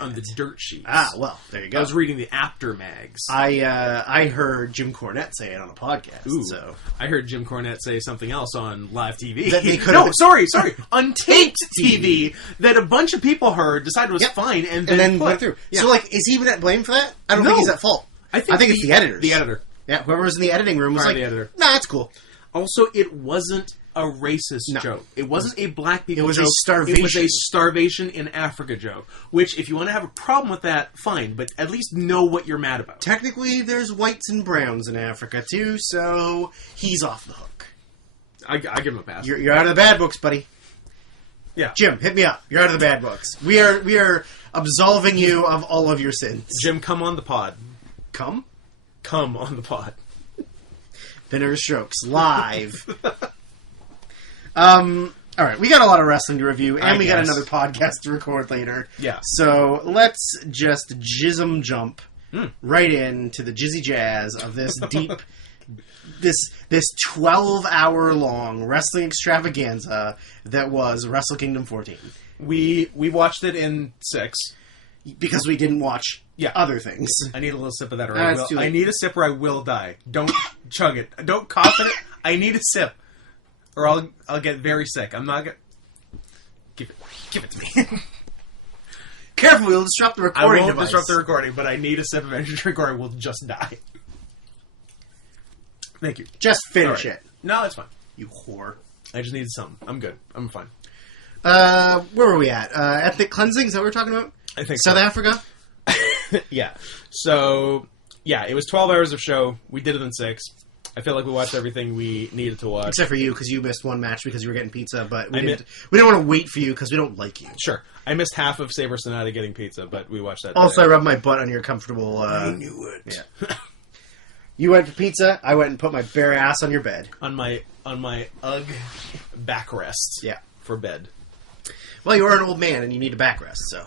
On the dirt sheets. Ah, well, there you go. I was reading the After Mags. I heard Jim Cornette say it on a podcast. Ooh, so I heard Jim Cornette say something else on live TV. That they sorry, on taped TV that a bunch of people heard, decided was fine, and then went through. Yeah. So, is he even at blame for that? I don't think he's at fault. I think it's the editors. The editor. Yeah, whoever was in the editing room was the editor. Nah, that's cool. Also, it wasn't a racist joke. It wasn't a black people joke. It was a starvation. It was a starvation in Africa joke. Which, if you want to have a problem with that, fine. But at least know what you're mad about. Technically, there's whites and browns in Africa, too, so he's off the hook. I give him a pass. You're out of the bad books, buddy. Yeah. Jim, hit me up. You're out of the bad books. We are absolving you of all of your sins. Jim, come on the pod. Come? Come on the pod. Thinner Strokes, live. All right, we got a lot of wrestling to review, and we got another podcast to record later. Yeah. So let's just jism jump right into the jizzy jazz of this deep, this 12-hour-long wrestling extravaganza that was Wrestle Kingdom 14. We watched it in 6. Because we didn't watch other things. I need a little sip of that, or I need a sip, or I will die. Don't chug it. Don't cough in it. I need a sip, or I'll get very sick. I'm not gonna give it to me. Careful, we'll disrupt the recording. I won't disrupt the recording, but I need a sip of energy drink, or I will just die. Thank you. Just finish it. No, it's fine. You whore. I just needed something. I'm good. I'm fine. Where were we at? Ethnic cleansing? Is that what we're talking about? I think South Africa? Yeah. So, yeah, it was 12 hours of show. We did it in 6. I feel like we watched everything we needed to watch. Except for you, because you missed one match because you were getting pizza, but we didn't want to wait for you because we don't like you. Sure. I missed half of Saber Sonata getting pizza, but we watched that Also, today. I rubbed my butt on your comfortable... I knew it. Yeah. You went for pizza, I went and put my bare ass on your bed. On my UGG backrest. Yeah. For bed. Well, you are an old man and you need a backrest, so...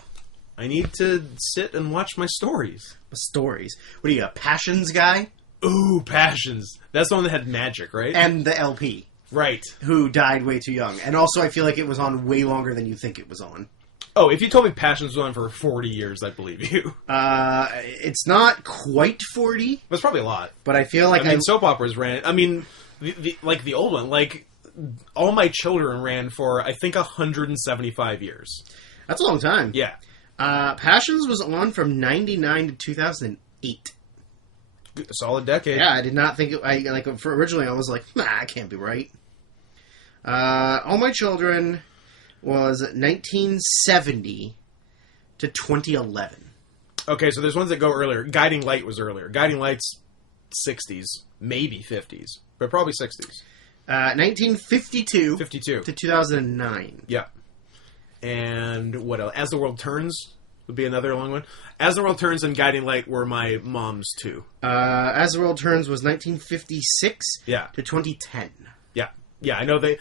I need to sit and watch my stories. Stories. What are you, a Passions guy? Ooh, Passions. That's the one that had magic, right? And the LP. Right. Who died way too young. And also, I feel like it was on way longer than you think it was on. Oh, if you told me Passions was on for 40 years, I'd believe you. It's not quite 40. That's probably a lot. But I feel like soap operas ran... I mean, the old one, like, All My Children ran for, I think, 175 years. That's a long time. Yeah. Passions was on from 99 to 2008. A solid decade. Yeah, I did not think... originally, I was like, nah, I can't be right. All My Children was 1970 to 2011. Okay, so there's ones that go earlier. Guiding Light was earlier. Guiding Light's 60s, maybe 50s, but probably 60s. 1952 52 to 2009. Yeah. And what else? As the World Turns would be another long one. As the World Turns and Guiding Light were my mom's too. As the World Turns was 1956 to 2010. Yeah. Yeah, I know they...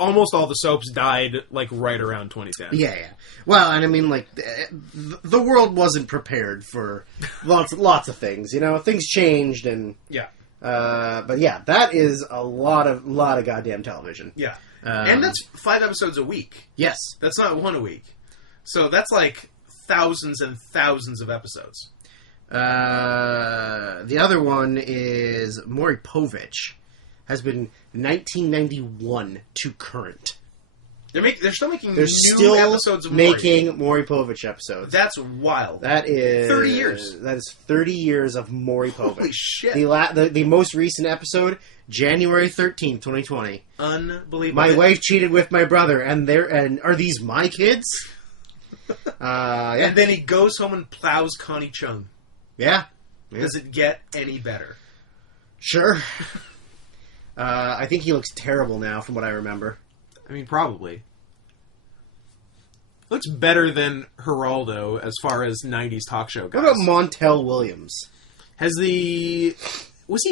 almost all the soaps died, right around 2010. Yeah. Well, and I mean, the world wasn't prepared for lots of things. You know, things changed, and yeah. But yeah, that is a lot of goddamn television. Yeah, and that's 5 episodes a week. Yes, that's not one a week. So that's thousands and thousands of episodes. The other one is Maury Povich. Has been 1991 to current. They're still making new episodes of Maury. Making Maury Povich episodes. That's wild. That is 30 years. That is 30 years of Maury Povich. Holy shit! The most recent episode, January 13th, 2020. Unbelievable. My wife cheated with my brother, and are these my kids? Yeah. And then he goes home and plows Connie Chung. Yeah. Does it get any better? Sure. I think he looks terrible now, from what I remember. I mean, probably. Looks better than Geraldo as far as 90s talk show goes. What about Montel Williams? Was he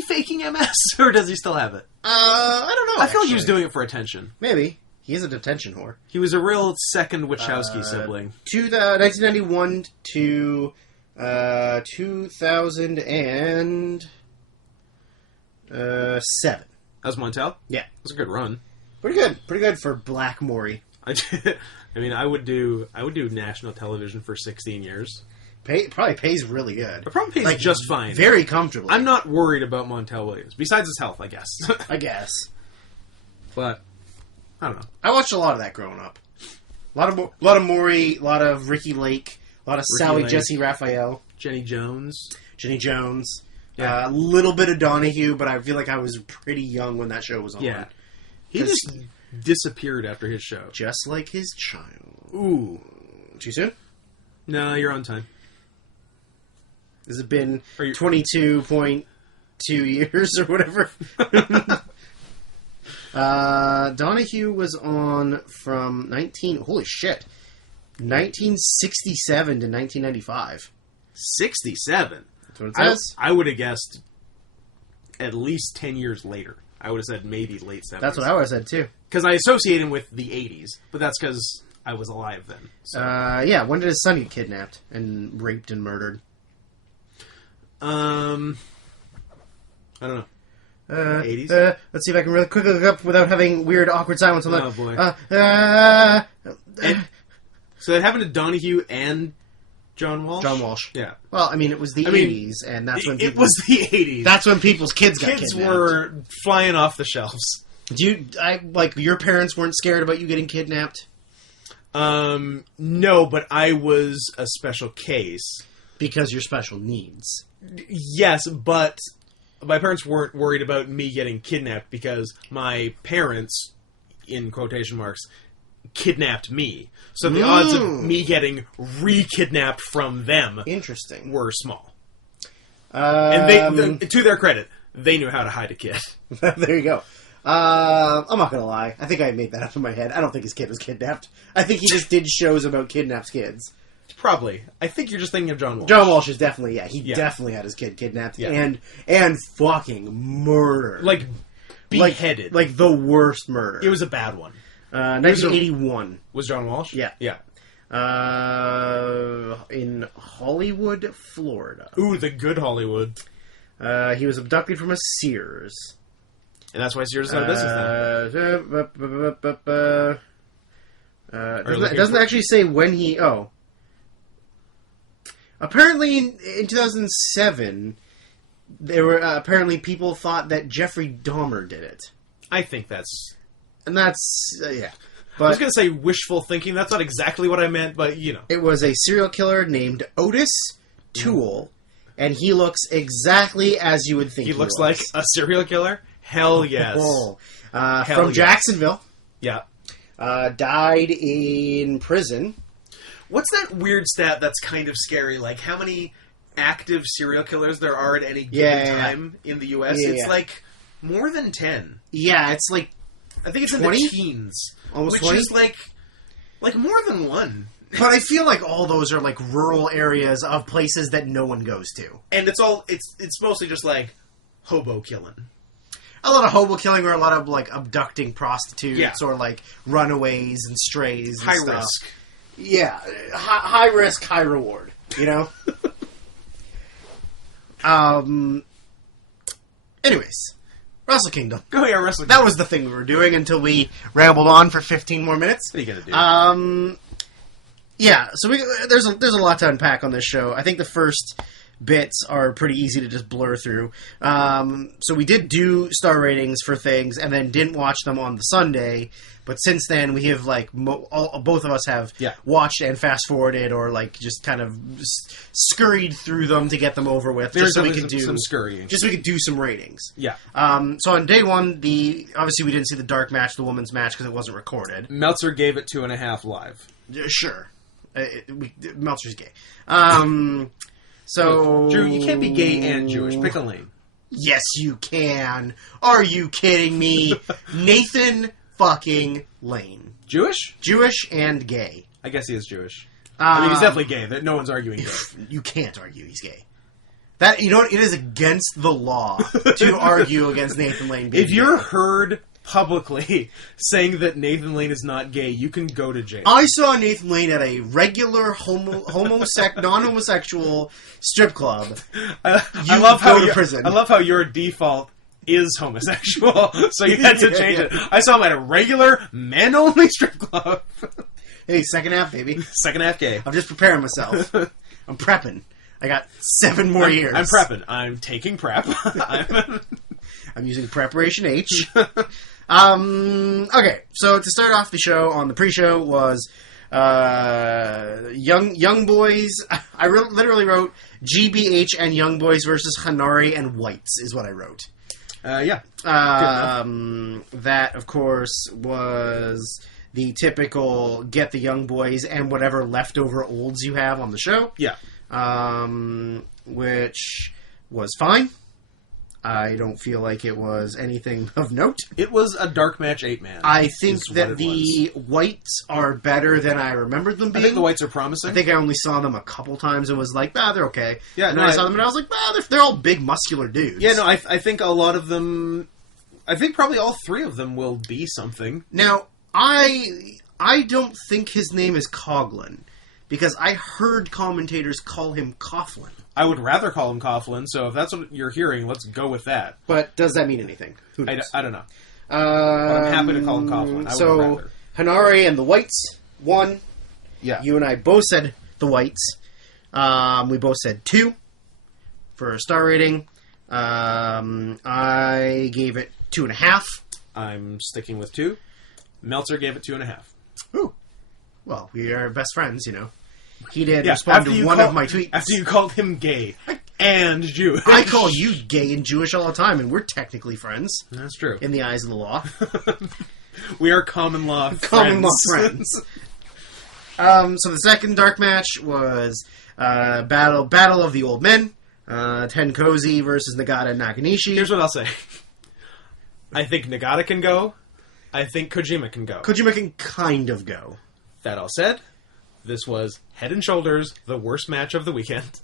faking MS, or does he still have it? I don't know. I feel like he was doing it for attention. Maybe. He is a detention whore. He was a real second Wachowski sibling. 1991 to 2007. That was Montel? Yeah. That was a good run. Pretty good for Black Maury. I mean, I would do national television for 16 years. Probably pays really good. It probably pays just fine. Very comfortably. I'm not worried about Montel Williams, besides his health, I guess. I guess. But, I don't know. I watched a lot of that growing up. A lot of Maury, a lot of Ricky Lake, a lot of Sally Jesse Raphael. Jenny Jones. Yeah. A little bit of Donahue, but I feel like I was pretty young when that show was on. Yeah. He just disappeared after his show. Just like his child. Ooh. Too soon? No, you're on time. Has it been 22.2 years or whatever? Donahue was on from 1967 to 1995. 67? That's what it says. I would have guessed at least 10 years later. I would have said maybe late 70s. That's what I would have said, too. Because I associate him with the 80s, but that's because I was alive then. So. Yeah, when did his son get kidnapped and raped and murdered? I don't know. 80s? Let's see if I can really quickly look up without having weird, awkward silence on Oh, boy. So that happened to Donahue and John Walsh? John Walsh. Yeah. Well, I mean, it was the 80s, and that's when it was the 80s. That's when people's kids got Kids kidnapped. were flying off the shelves. Your parents weren't scared about you getting kidnapped? No, but I was a special case. Because you're special needs. Yes, but my parents weren't worried about me getting kidnapped because my parents, in quotation marks, kidnapped me. So the odds of me getting re-kidnapped from them Interesting. were small. And they, to their credit, they knew how to hide a kid. There you go. I'm not gonna lie. I think I made that up in my head. I don't think his kid was kidnapped. I think he just did shows about kidnapped kids. Probably. I think you're just thinking of John Walsh. John Walsh is definitely, he definitely had his kid kidnapped and fucking murdered. Like, beheaded. Like the worst murder. It was a bad one. 1981. Was John Walsh? Yeah. Yeah. In Hollywood, Florida. Ooh, the good Hollywood. He was abducted from a Sears. And that's why Sears is out of business then. It doesn't actually say when he... Oh. Apparently, in 2007, there were apparently people thought that Jeffrey Dahmer did it. I think that's... And that's... yeah. But I was going to say wishful thinking. That's not exactly what I meant, but, you know. It was a serial killer named Otis Toole, and he looks exactly as you would think he looks like a serial killer? Hell yes. From Jacksonville. Yeah. Died in prison. What's that weird stat that's kind of scary? Like, how many active serial killers there are at any given time in the U.S.? It's like more than 10. Yeah, it's like I think it's 20? in the teens. Almost which 20? is like more than one. But I feel like all those are like rural areas of places that no one goes to. And it's mostly just like hobo killing. A lot of hobo killing or a lot of like abducting prostitutes or like runaways and strays and high stuff. risk. Yeah, high risk, high reward. You know. Anyways, Wrestle Kingdom. Oh yeah, Wrestle Kingdom. That was the thing we were doing until we rambled on for 15 more minutes. What are you gonna do? Yeah. So there's a lot to unpack on this show. I think the first bits are pretty easy to just blur through. So we did do star ratings for things and then didn't watch them on the Sunday. But since then, we have like both of us have watched and fast forwarded or like just kind of scurried through them to get them over with. There's just so we could do some scurrying. Just so we could do some ratings. Yeah. So on day one, obviously we didn't see the dark match, the women's match, because it wasn't recorded. Meltzer gave it 2.5 live. Sure. Meltzer's gay. So Drew, you can't be gay and Jewish. Pick a lane. Yes, you can. Are you kidding me? Nathan fucking Lane. Jewish? Jewish and gay. I guess he is Jewish. I mean, he's definitely gay. No one's arguing gay. You can't argue he's gay. That, you know what? It is against the law to argue against Nathan Lane being If you're gay. heard publicly saying that Nathan Lane is not gay, you can go to jail. I saw Nathan Lane at a regular non-homosexual strip club. I love how prison. I love how your default is homosexual, so you had to change it. I saw him at a regular men-only strip club. Hey, second half, baby. Second half gay. I'm just preparing myself. I'm prepping. I got 7 more years. I'm prepping. I'm taking prep. I'm using Preparation H. Okay, so to start off the show, on the pre-show was Young Boys. I literally wrote GBH and Young Boys versus Hanare and Whites is what I wrote. Yeah. That, of course, was the typical get the Young Boys and whatever leftover olds you have on the show. Yeah. Which was fine. I don't feel like it was anything of note. It was a dark match 8-man. I think that the whites are better than I remembered them being. I think the whites are promising. I think I only saw them a couple times and was like, they're okay. Yeah, and then I saw them and I was like, they're all big, muscular dudes. Yeah, no, I think a lot of them... I think probably all 3 of them will be something. Now, I don't think his name is Coughlin, because I heard commentators call him Coughlin. I would rather call him Coughlin, so if that's what you're hearing, let's go with that. But does that mean anything? Who knows? I don't know. But I'm happy to call him Coughlin. I would rather. Hanare and the whites won. Yeah. You and I both said the whites. We both said 2 for a star rating. I gave it 2.5. I'm sticking with 2. Meltzer gave it 2.5. Ooh. Well, we are best friends, you know. He did respond to one of my tweets. After you called him gay and Jewish. I call you gay and Jewish all the time, and we're technically friends. That's true. In the eyes of the law. We are common law friends. Common law friends. So the second dark match was Battle of the Old Men. Tenkozy versus Nagata and Nakanishi. Here's what I'll say. I think Nagata can go. I think Kojima can go. Kojima can kind of go. That all said, this was head and shoulders the worst match of the weekend.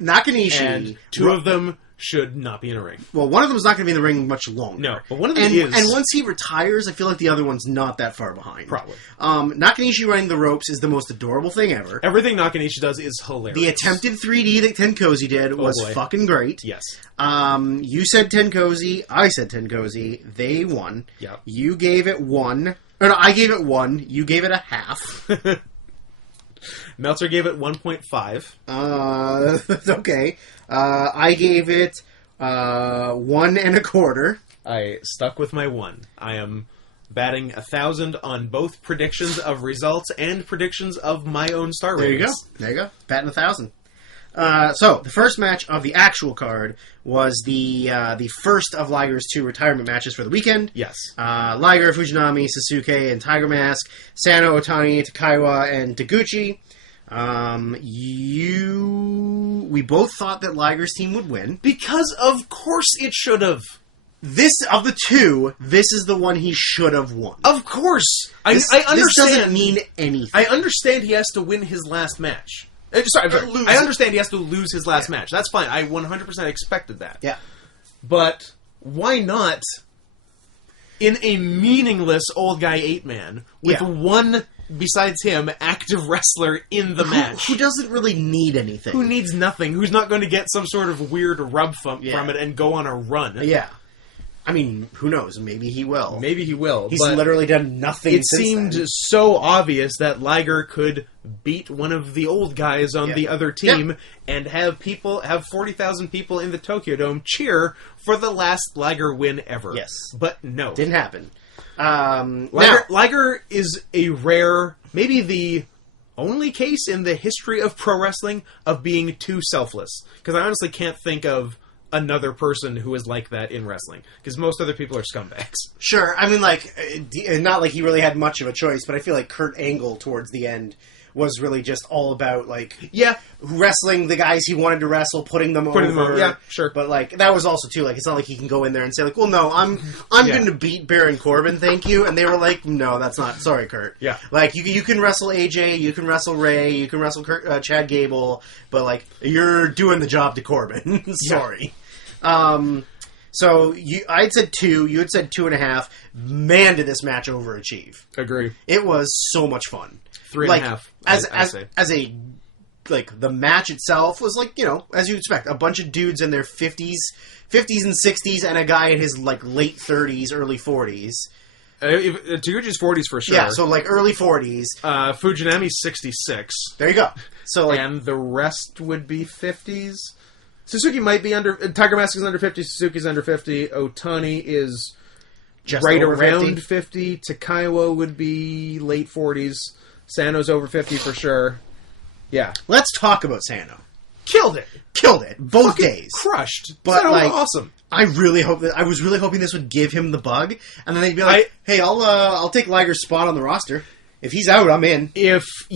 Nakanishi. And 2 of them should not be in a ring. Well, one of them is not going to be in the ring much longer. No, but one of them is. And once he retires, I feel like the other one's not that far behind. Probably. Nakanishi running the ropes is the most adorable thing ever. Everything Nakanishi does is hilarious. The attempted 3D that Tenkozy did was fucking great. Yes. You said Tenkozy. I said Tenkozy. They won. Yeah. You gave it 1. Or no, I gave it 1. You gave it a half. Meltzer gave it 1.5. Okay. I gave it 1.25. I stuck with my 1. I am batting 1,000 on both predictions of results and predictions of my own star ratings. There you go. Batting 1,000. So, the first match of the actual card was the first of Liger's 2 retirement matches for the weekend. Yes. Liger, Fujinami, Sasuke, and Tiger Mask. Sano, Otani, Takaiwa, and Taguchi. We both thought that Liger's team would win. Because of course it should have. This, of the 2, this is the one he should have won. Of course. I understand. This doesn't mean anything. I understand he has to win his last match. Sorry. I understand he has to lose his last match. That's fine. I 100% expected that. Yeah. But why not in a meaningless old guy 8-man with one, besides him, active wrestler in the match? Who doesn't really need anything. Who needs nothing. Who's not going to get some sort of weird rub from it and go on a run. Yeah. I mean, who knows? Maybe he will. Maybe he will. He's literally done nothing It since seemed then. so obvious that Liger could beat one of the old guys on the other team and have 40,000 people in the Tokyo Dome cheer for the last Liger win ever. Yes. But no. Didn't happen. Liger is a rare, maybe the only case in the history of pro wrestling of being too selfless. Because I honestly can't think of another person who is like that in wrestling, because most other people are scumbags. Sure, I mean, not like he really had much of a choice, but I feel like Kurt Angle towards the end was really just all about, wrestling the guys he wanted to wrestle, putting them over. Yeah, sure. But, that was also, too, it's not like he can go in there and say, well, no, I'm going to beat Baron Corbin, thank you. And they were like, no, that's not, sorry, Kurt. Yeah. You can wrestle AJ, you can wrestle Ray, you can wrestle Chad Gable, but, you're doing the job to Corbin. Sorry. So I had said 2, you had said 2.5. Man, did this match overachieve. Agree. It was so much fun. 3.5. The match itself was as you'd expect, a bunch of dudes in their 50s and 60s, and a guy in his late 30s, early 40s. Taguchi's 40s for sure. Yeah, so early 40s. Fujinami's 66. There you go. So and the rest would be 50s. Suzuki might be under... Tiger Mask is under 50, Suzuki's under 50, Otani is just right over around 50, Takaiwa would be late 40s, Sano's over 50 for sure. Yeah. Let's talk about Sano. Killed it. Both days. Crushed. But Sano was awesome. I was really hoping this would give him the bug, and then they'd be like, hey, I'll take Liger's spot on the roster. If he's out, I'm in. It's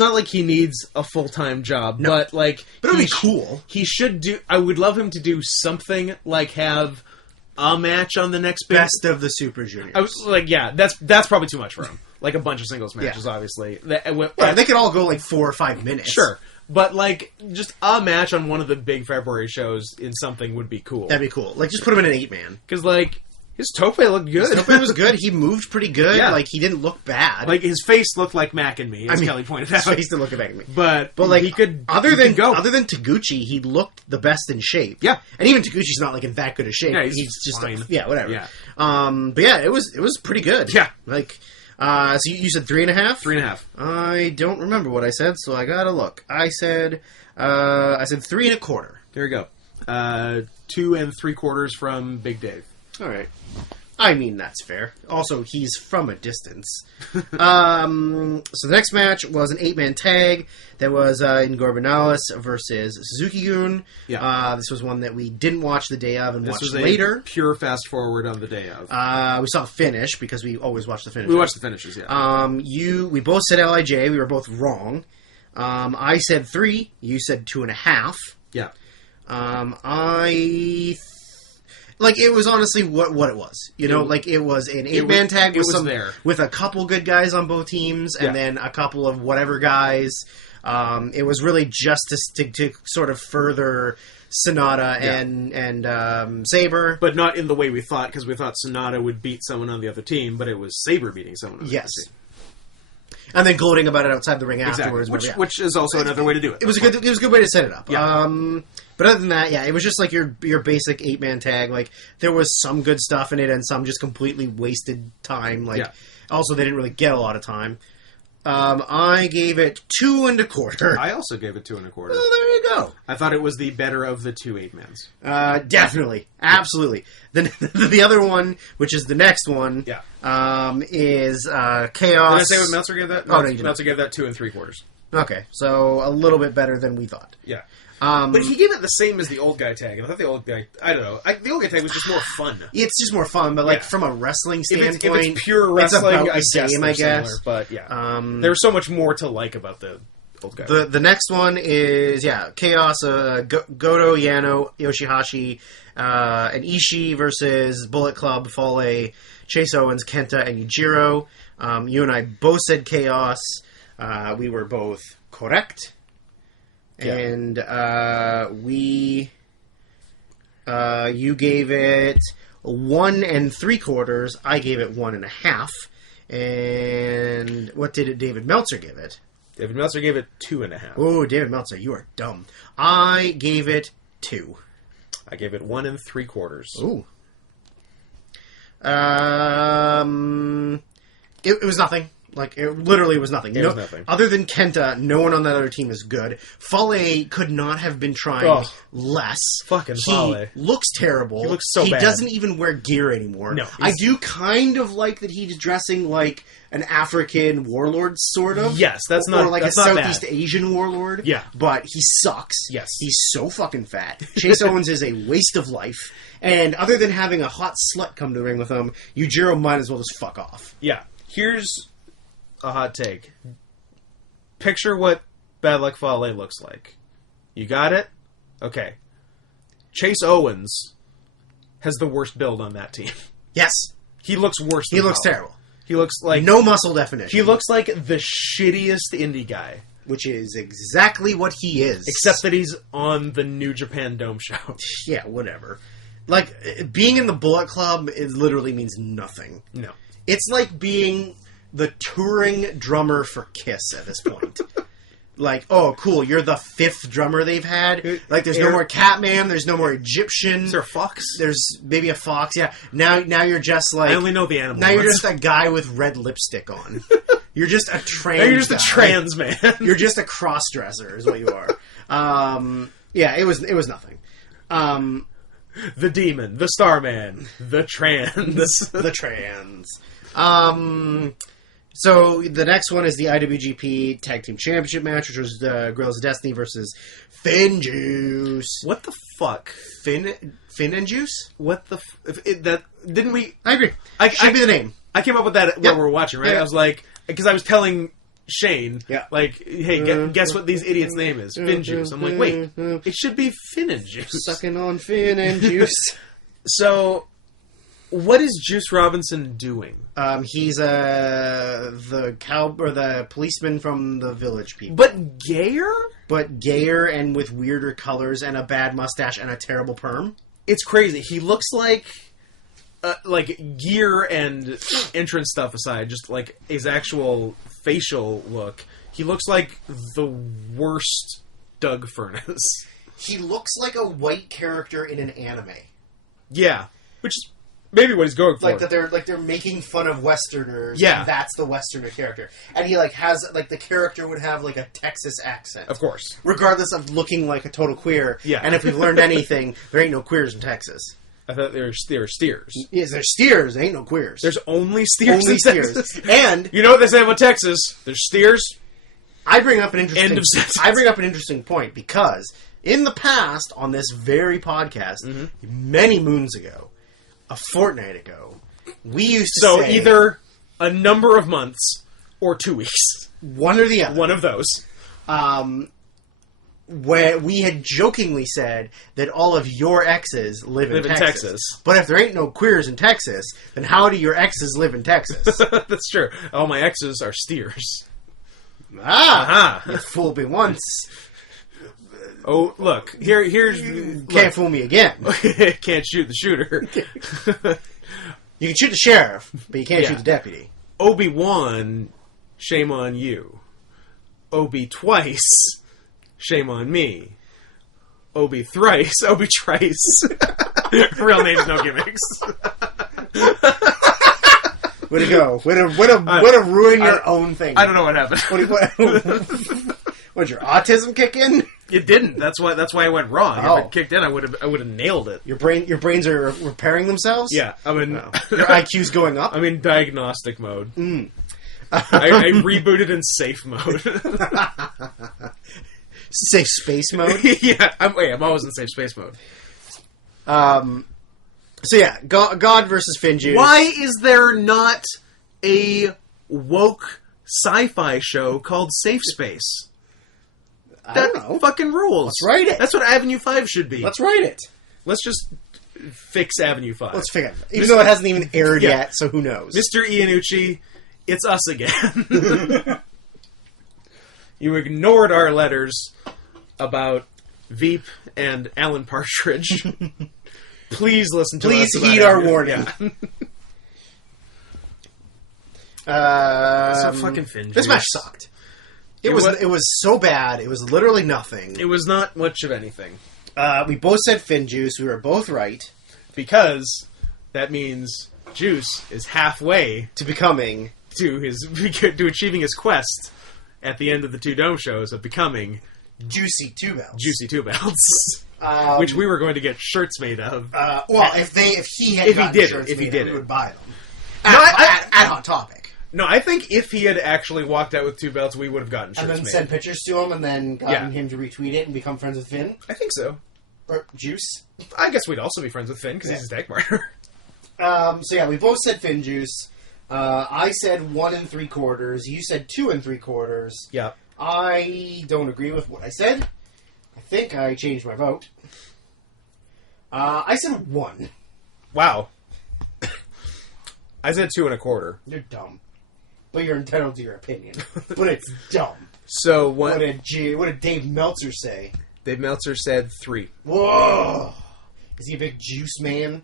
not like he needs a full-time job, but like... But it would be cool. He should do... I would love him to do something like have a match on the next... Best of the Super Juniors. I was like, that's probably too much for him. Like a bunch of singles matches, obviously. They could all go like 4 or 5 minutes. Sure. But, like, just a match on one of the big February shows in something would be cool. That'd be cool. Like, just put him in an 8-man. Because, like, his tope looked good. His tope was good. He moved pretty good. Yeah. Like, he didn't look bad. Like, his face looked like Mac and Me, as Kelly pointed out. His face didn't look like me. But like, he could other than Taguchi, he looked the best in shape. Yeah. And even Taguchi's not, like, in that good a shape. Yeah, he's just, fine. Whatever. Yeah. But yeah, it was pretty good. Yeah. Like... so you said 3.5? 3.5. I don't remember what I said, so I gotta look. I said 3.25. There you go. 2 3/4 from Big Dave. All right. I mean, that's fair. Also, he's from a distance. So the next match was an 8-man tag. That was Ingor Benalis versus Suzuki-gun. Yeah. This was one that we didn't watch the day of and watched was later. Pure fast forward on the day of. We saw the finish because we always watch the finish. We watched the finishes, yeah. We both said LIJ. We were both wrong. I said 3. You said 2.5. Yeah. It was honestly what it was. You know, like it was an 8-man tag with a couple good guys on both teams, and then a couple of whatever guys. It was really just to sort of further Sonata and Sabre, but not in the way we thought, because we thought Sonata would beat someone on the other team, but it was Sabre beating someone on the other team. And then gloating about it outside the ring afterwards. Which is also another way to do it. It was a good way to set it up. Yeah. But other than that, it was just like your basic 8-man tag. Like, there was some good stuff in it and some just completely wasted time. Also, they didn't really get a lot of time. I gave it 2 1/4. I also gave it 2 1/4. Well, there you go. I thought it was the better of the 2 8-mans. Definitely. Absolutely. The other one, which is the next one, is Chaos. Did I say what Meltzer gave that? Oh, no, you didn't. Meltzer gave that 2 3/4. Okay, so a little bit better than we thought. Yeah. But he gave it the same as the old guy tag, and I thought the old guy... I don't know. The old guy tag was just more fun. It's just more fun, but from a wrestling standpoint... If it's pure wrestling, it's about the same, I guess. Similar, but yeah. There's so much more to like about the old guy. The next one is, Chaos, Goto, Yano, Yoshihashi, and Ishii versus Bullet Club, Fale, Chase Owens, Kenta, and Yujiro. You and I both said Chaos. We were both correct. Yeah. And you gave it 1 3/4. I gave it 1.5. And what did David Meltzer give it? David Meltzer gave it 2.5. Oh, David Meltzer, you are dumb. I gave it 2. I gave it 1 3/4. Ooh. It was nothing. Like, it literally was nothing. It was nothing. Other than Kenta, no one on that other team is good. Fale could not have been trying less. Fucking He Fale. looks terrible. He looks so bad. He doesn't even wear gear anymore. No. I do kind of like that he's dressing like an African warlord, sort of. Yes, that's not Or like that's a not Southeast bad. Asian warlord. Yeah. But he sucks. Yes. He's so fucking fat. Chase Owens is a waste of life. And other than having a hot slut come to the ring with him, Yujiro might as well just fuck off. Yeah. Here's a hot take. Picture what Bad Luck Fale looks like. You got it? Okay. Chase Owens has the worst build on that team. Yes. He looks worse He than looks Fale. terrible. He looks like... No muscle definition. He looks like the shittiest indie guy. Which is exactly what he is. Except that he's on the New Japan Dome show. Yeah, whatever. Like, being in the Bullet Club, it literally means nothing. No. It's like being the touring drummer for Kiss at this point. Like, oh, cool, you're the 5th drummer they've had. Like, there's no more Catman, there's no more Egyptian. Is there a fox? There's maybe a fox, yeah. Now you're just like... I only know the animal Now you're ones. just a guy with red lipstick on. You're just a trans Now you're just guy. a trans man. You're just a cross-dresser is what you are. Yeah, it was nothing. The Demon, the Starman, the Trans. The trans. So the next one is the IWGP Tag Team Championship match, which was Guerrillas of Destiny versus Finn Juice. What the fuck? Finn and Juice? What the... that didn't we... I agree. Should be the name. I came up with that while we were watching, right? Yeah. I was like, because I was telling Shane, Yeah. like, hey, guess what these idiots' name is? Fin Juice. I'm like, wait, it should be Fin and Juice. Sucking on Fin and Juice. So, what is Juice Robinson doing? He's the policeman from the Village People, But gayer? but gayer and with weirder colors and a bad mustache and a terrible perm. It's crazy. He looks like gear and entrance stuff aside, just like his actual facial look, he looks like the worst Doug Furness. He looks like a white character in an anime. Yeah, which is maybe what he's going for. Like that they're making fun of Westerners. Yeah. And that's the Westerner character, and he has the character would have a Texas accent, Of course. regardless of looking like a total queer. Yeah. And if we've learned anything, there ain't no queers in Texas. I thought they were steers. Yes, there's steers, ain't no queers. There's only steers only in steers. Texas. And You know what they say about Texas? There's steers. I bring up an interesting End of sentence. I bring up an interesting point because in the past on this very podcast, many moons ago, a fortnight ago, we used to So say either a number of months or 2 weeks. one or the other. One of those. Where we had jokingly said that all of your exes live in Texas. But if there ain't no queers in Texas, then how do your exes live in Texas? That's true. All my exes are steers. You fooled me once. Oh, look. Here's... Can't fool me again. Can't shoot the shooter. You can shoot the sheriff, but you can't Yeah. shoot the deputy. Obi-Wan, shame on you. Obi twice, shame on me. Obi thrice, Obi trice. Real names, no gimmicks. Way to go. Way to ruin your own thing. I don't know what happened. What, your autism kick in? It didn't. That's why I went wrong. Oh. If it kicked in, I would have nailed it. Your brains are repairing themselves? Yeah, I'm in. No. Your IQ's going up? I'm in diagnostic mode. I rebooted in safe mode. Safe space mode? Yeah, I'm always in safe space mode. So yeah, God versus Finjuice. Why is there not a woke sci-fi show called Safe Space? I That don't know. fucking rules. Let's write it. That's what Avenue 5 should be. Let's write it. Let's just fix Avenue 5. Let's figure it out. Even though it hasn't even aired Yeah. yet, so who knows? Mr. Iannucci, it's us again. You ignored our letters about Veep and Alan Partridge. Please listen to us. Please about heed our Avenue- warning. So fucking Fin This Juice. match sucked. It was so bad. It was literally nothing. It was not much of anything. We both said Finjuice. We were both right. Because that means Juice is halfway To becoming to achieving his quest at the end of the two Dome shows of becoming Juicy Two Belts. Juicy Two Belts. Um, Which we were going to get shirts made of. well, if he had If he gotten did it, shirts if he made, did we it. would buy them. No, At Hot Topic. No, I think if he had actually walked out with two belts, we would have gotten shirts And then made. send pictures to him and then gotten Yeah. him to retweet it and become friends with Finn. I think so. Or Juice. I guess we'd also be friends with Finn because he's a tag partner. So yeah, we both said Finjuice. I said 1 3/4. You said 2 3/4. Yeah. I don't agree with what I said. I think I changed my vote. I said 1. Wow. I said 2 1/4. You're dumb. But you're entitled to your opinion. But it's dumb. So What what? did Dave Meltzer say? Dave Meltzer said 3. Whoa! Is he a big juice man?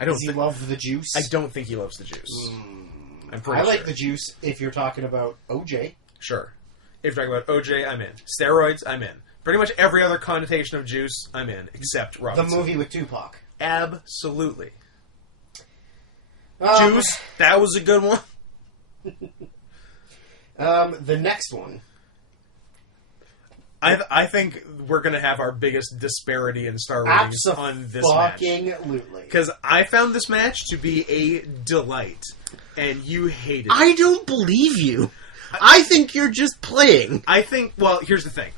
I don't. Does he love the juice? I don't think he loves the juice. I'm pretty I sure. like the juice if you're talking about OJ. Sure. If you're talking about OJ, I'm in. Steroids, I'm in. Pretty much every other connotation of juice, I'm in, except The Robinson. movie with Tupac. Absolutely. Um, Juice, that was a good one. The next one. I think we're going to have our biggest disparity in star ratings on this match. Absolutely. Because I found this match to be a delight, and you hated it. I don't believe you. I think you're just playing. I think, well, here's the thing.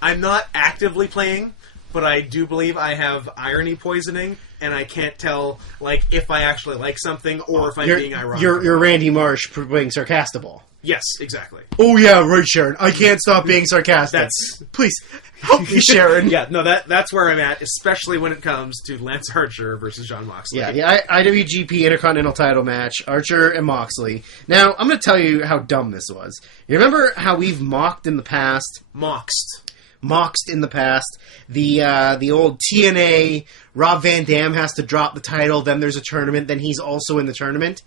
I'm not actively playing, but I do believe I have irony poisoning, and I can't tell like if I actually like something or if I'm being ironic. You're Randy Marsh being sarcastable. Yes, exactly. Oh yeah, right, Sharon. I can't stop being sarcastic. Please help me, Sharon. Yeah, no, that's where I'm at, especially when it comes to Lance Archer versus Jon Moxley. Yeah, the IWGP Intercontinental Title match, Archer and Moxley. Now, I'm going to tell you how dumb this was. You remember how we've mocked in the past? Moxed in the past. The old TNA, Rob Van Dam has to drop the title, then there's a tournament, then he's also in the tournament.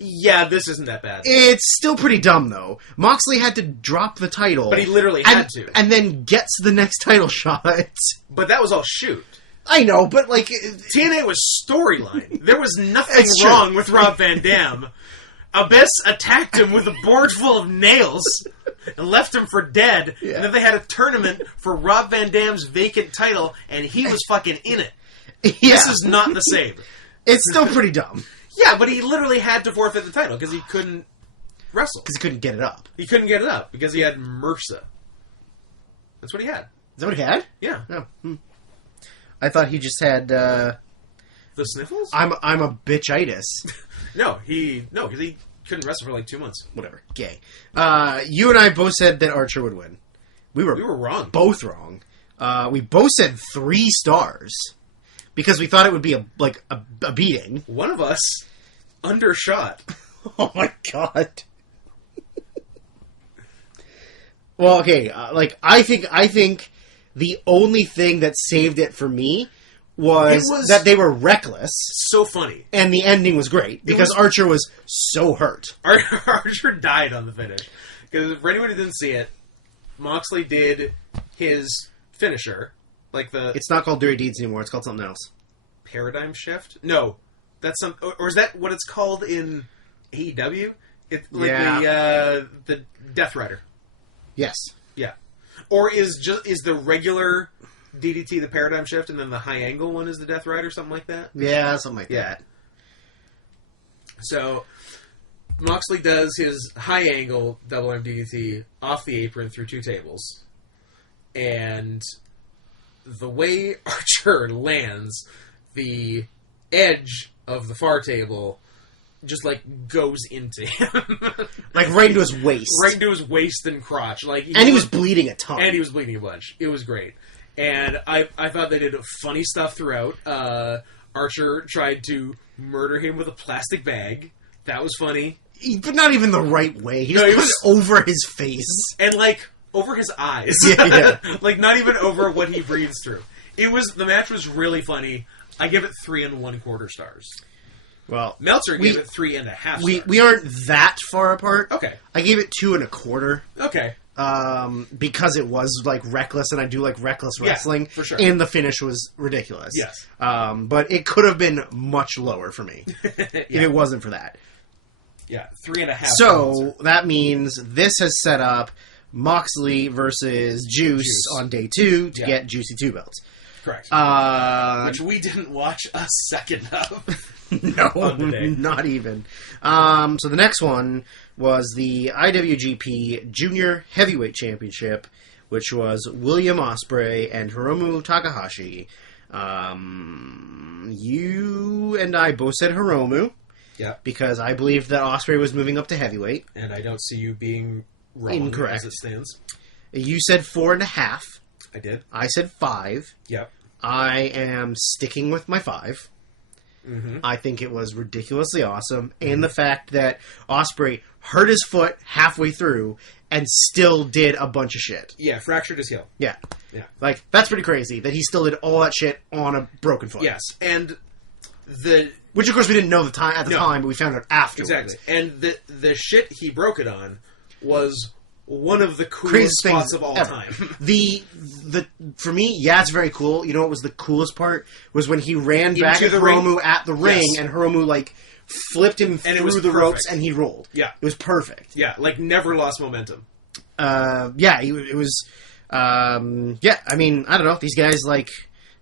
Yeah, this isn't that bad. It's still pretty dumb, though. Moxley had to drop the title. But he literally had to. And then gets the next title shot. But that was all shoot. I know, but like... TNA was storyline. There was nothing wrong with Rob Van Dam. Abyss attacked him with a board full of nails and left him for dead. Yeah. And then they had a tournament for Rob Van Dam's vacant title, and he was fucking in it. Yeah. This is not the same. It's still pretty dumb. Yeah, but he literally had to forfeit the title because he couldn't wrestle. Because he couldn't get it up. He couldn't get it up because he had MRSA. That's what he had. Is that what he had? Yeah. Oh. I thought he just had... The sniffles? I'm a bitchitis. No, because he couldn't wrestle for like 2 months. Whatever. Gay. You and I both said that Archer would win. We were wrong. Both wrong. We both said 3 stars. Because we thought it would be a beating. One of us undershot. Oh my god. Well, okay, I think the only thing that saved it for me was that they were reckless. So funny. And the ending was great, because Archer was so hurt. Archer died on the finish. Because for anyone who didn't see it, Moxley did his finisher. It's not called Dirty Deeds anymore, it's called something else. Paradigm Shift? No. That's some... Or is that what it's called in AEW? It's the Death Rider. Yes. Yeah. Or is the regular DDT the Paradigm Shift, and then the high angle one is the Death Rider, something like that? Yeah, something like that. So, Moxley does his high angle double arm DDT off the apron through 2 tables. And the way Archer lands, the edge of the far table just goes into him. Right into his waist. Right into his waist and crotch. And he was bleeding a ton. And he was bleeding a bunch. It was great. And I thought they did funny stuff throughout. Archer tried to murder him with a plastic bag. That was funny. But not even the right way. He just put it over his face. And over his eyes. Yeah. Not even over what he breathes through. The match was really funny. I give it 3 1/4 stars. Well, Meltzer gave it 3.5 stars. We aren't that far apart. Okay. I gave it 2 1/4. Okay. Because it was reckless, and I do like reckless wrestling. Yeah, for sure. And the finish was ridiculous. Yes. But it could have been much lower for me if it wasn't for that. Yeah, 3.5. So that means this has set up Moxley versus Juice on day 2 to get Juicy 2 belts. Correct. Which we didn't watch a second of. No, not even. So the next one was the IWGP Junior Heavyweight Championship, which was William Ospreay and Hiromu Takahashi. You and I both said Hiromu. Yeah. Because I believed that Ospreay was moving up to heavyweight. And I don't see you being wrong incorrect as it stands. You said 4.5. I did. I said 5. Yep. I am sticking with my 5. Mm-hmm. I think it was ridiculously awesome. Mm-hmm. And the fact that Ospreay hurt his foot halfway through and still did a bunch of shit. Yeah, fractured his heel. Yeah. That's pretty crazy that he still did all that shit on a broken foot. Yes, and which, of course, we didn't know at the time, but we found out afterwards. Exactly. And the shit he broke it on was one of the coolest spots of all time. For me, it's very cool. You know what was the coolest part? Was when he ran back at Hiromu at the ring, and Hiromu, flipped him through the ropes, and he rolled. Yeah. It was perfect. Yeah, never lost momentum. It was... I mean, I don't know. These guys,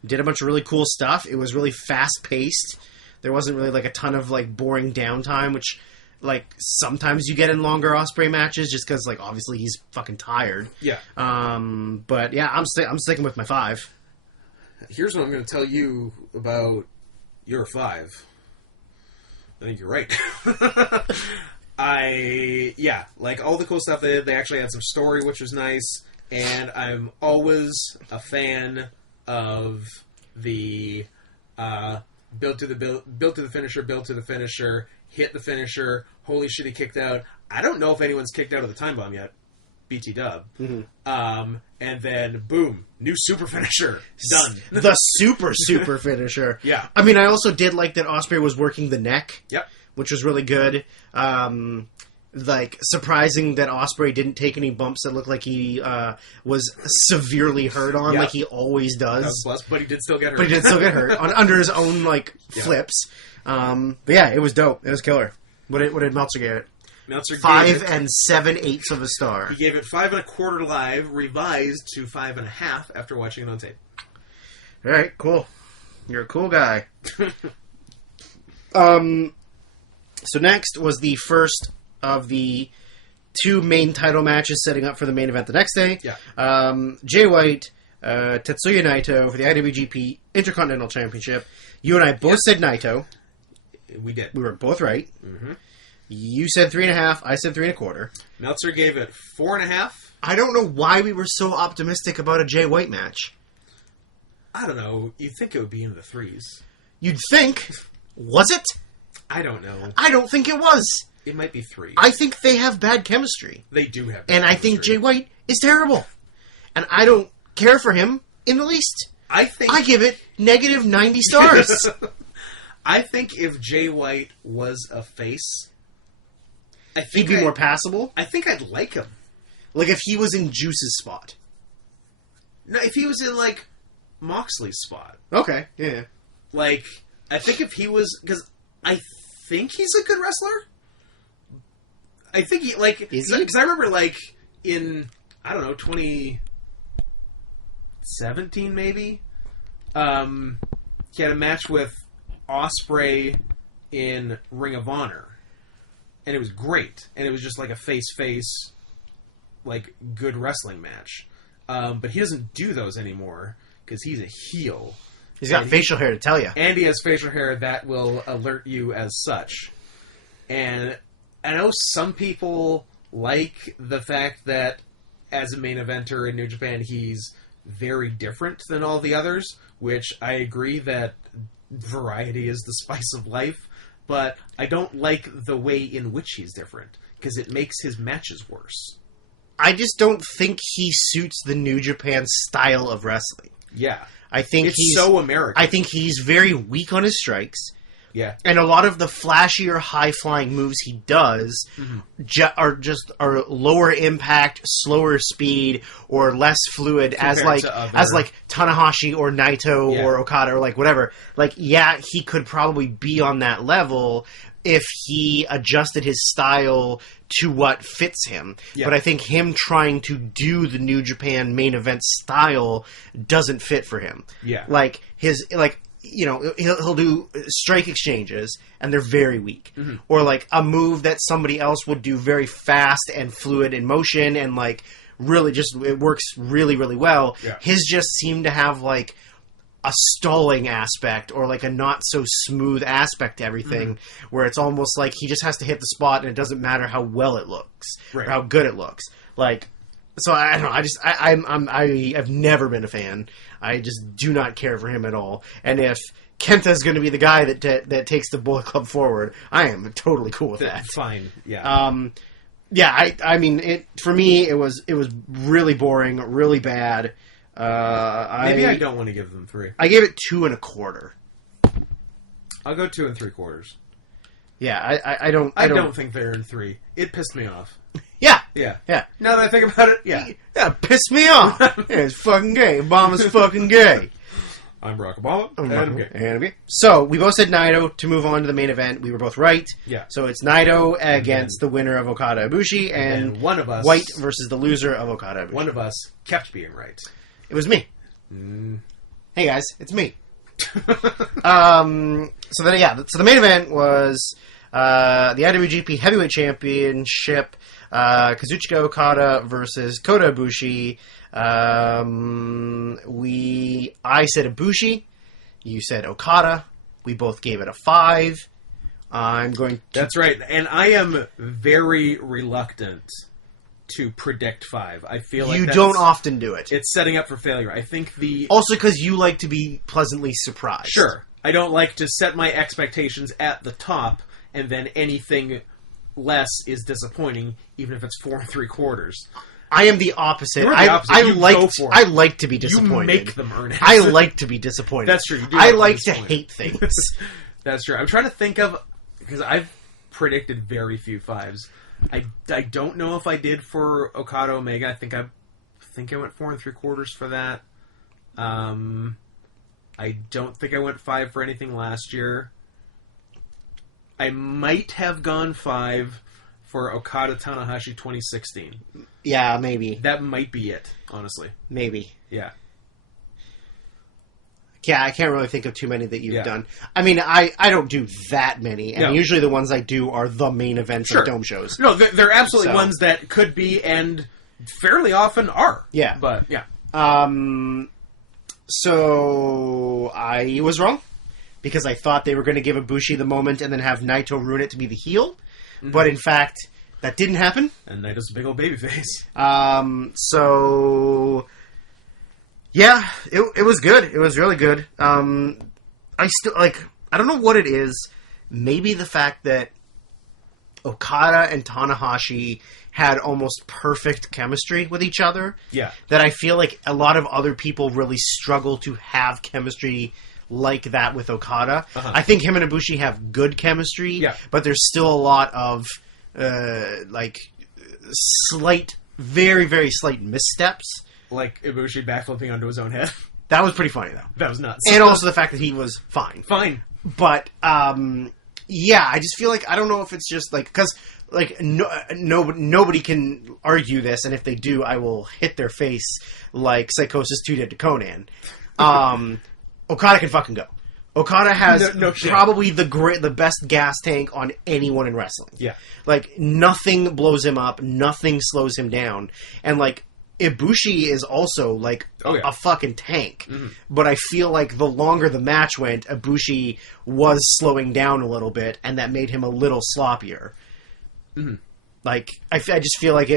did a bunch of really cool stuff. It was really fast-paced. There wasn't really, a ton of, boring downtime, which like sometimes you get in longer Ospreay matches just because like obviously he's fucking tired. Yeah. But yeah, I'm sticking with my 5. Here's what I'm going to tell you about your 5. I think you're right. Like all the cool stuff they did. They actually had some story, which was nice. And I'm always a fan of the build to the finisher, hit the finisher. Holy shit, he kicked out. I don't know if anyone's kicked out of the time bomb yet. BT dub. Mm-hmm. And then boom, new super finisher. Done. The super finisher. Yeah. I mean, I also did like that Ospreay was working the neck. Yep. Which was really good. Like, surprising that Ospreay didn't take any bumps that looked like he was severely hurt on, like he always does. But he did still get hurt. Under his own, like, flips. But yeah, it was dope. It was killer. What did Meltzer give it? Meltzer 5 7/8 of a star. He gave it 5 1/4 live, revised to 5 1/2 after watching it on tape. All right, cool. You're a cool guy. So next was the first of the 2 main title matches setting up for the main event the next day. Yeah. Jay White, Tetsuya Naito for the IWGP Intercontinental Championship. You and I both said Naito. We did. We were both right. Mm-hmm. You said 3 1/2. I said 3 1/4. Meltzer gave it 4 1/2. I don't know why we were so optimistic about a Jay White match. I don't know. You'd think it would be in the 3s. You'd think. Was it? I don't know. I don't think it was. It might be 3. I think they have bad chemistry. They do have bad And I think Jay White is terrible. And I don't care for him in the least. I give it negative 90 stars. I think if Jay White was a face, he'd be more passable. I think I'd like him. Like if he was in Juice's spot. No, if he was in, like, Moxley's spot. Okay, yeah. Like, I think if he was... Because I think he's a good wrestler. I think he, like... Is he? Because I remember, like, in, I don't know, 2017, maybe? He had a match with Ospreay in Ring of Honor. And it was great. And it was just like a face-face, like, good wrestling match. But he doesn't do those anymore because he's a heel. He's got facial hair to tell you. And he has facial hair that will alert you as such. And I know some people like the fact that as a main eventer in New Japan, he's very different than all the others, which I agree that variety is the spice of life. But I don't like the way in which he's different, because it makes his matches worse. I just don't think he suits the New Japan style of wrestling. Yeah. I think he's so American. I think he's very weak on his strikes. Yeah. And a lot of the flashier, high-flying moves he does are lower impact, slower speed, or less fluid as Tanahashi or Naito or Okada or like whatever. Like, yeah, he could probably be on that level if he adjusted his style to what fits him. Yeah. But I think him trying to do the New Japan main event style doesn't fit for him. Yeah. Like, you know, he'll do strike exchanges, and they're very weak. Mm-hmm. Or, like, a move that somebody else would do very fast and fluid in motion, and, like, really just, it works really, really well. Yeah. His just seemed to have, like, a stalling aspect, or, like, a not-so-smooth aspect to everything, where it's almost like he just has to hit the spot, and it doesn't matter how well it looks, or how good it looks. Like, so I don't know, I've never been a fan. I just do not care for him at all. And if Kenta's going to be the guy that takes the Bullet Club forward, I am totally cool with that. Fine, yeah. Yeah, I mean, for me, it was really boring, really bad. Maybe I don't want to give them 3. I gave it 2 1/4. I'll go 2 3/4. Yeah, I don't think they're in 3. It pissed me off. Yeah. Now that I think about it, yeah. Yeah, pissed me off. Yeah, it's fucking gay. Obama's fucking gay. I'm Barack Obama, and I'm gay. And I'm gay. So, we both said Naito to move on to the main event. We were both right. Yeah. So, it's Naito against the winner of Okada Ibushi, and one of us, White versus the loser of Okada Ibushi. One of us kept being right. It was me. Hey, guys, it's me. So the main event was The IWGP Heavyweight Championship, Kazuchika Okada versus Kota Ibushi. I said Ibushi. You said Okada. We both gave it a 5. I'm going to... That's right. And I am very reluctant to predict 5. I feel like you don't often do it. It's setting up for failure. I think Also because you like to be pleasantly surprised. Sure. I don't like to set my expectations at the top, and then anything less is disappointing, even if it's 4 3/4. I am the opposite. You're the opposite. I like to be disappointed. You make them earn it. I like to be disappointed. That's true. I like to hate things. That's true. I'm trying to think of... Because I've predicted very few 5s. I don't know if I did for Okada Omega. I think I went 4 3/4 for that. I don't think I went 5 for anything last year. I might have gone 5 for Okada Tanahashi 2016. Yeah, maybe. That might be it, honestly. Maybe. Yeah. Yeah, I can't really think of too many that you've done. I mean, I don't do that many, and usually the ones I do are the main events of dome shows. No, they're absolutely ones that could be, and fairly often are. Yeah. But, yeah. So, I was wrong, because I thought they were going to give Ibushi the moment and then have Naito ruin it to be the heel, but in fact, that didn't happen. And Naito's a big old babyface. So... Yeah, it was good. It was really good. I still, I don't know what it is. Maybe the fact that Okada and Tanahashi had almost perfect chemistry with each other. Yeah. That I feel like a lot of other people really struggle to have chemistry like that with Okada. I think him and Ibushi have good chemistry, but there's still a lot of, slight, very, very slight missteps. Like Ibushi backflipping onto his own head. That was pretty funny, though. That was nuts. And also the fact that he was fine. Fine. But, yeah, I just feel like, I don't know if it's just, because, nobody can argue this, and if they do, I will hit their face like Psychosis 2 did to Conan. Okada can fucking go. Okada has probably the best gas tank on anyone in wrestling. Yeah. Nothing blows him up, nothing slows him down, and, Ibushi is also, a fucking tank. Mm-hmm. But I feel like the longer the match went, Ibushi was slowing down a little bit, and that made him a little sloppier. Mm-hmm. I just feel like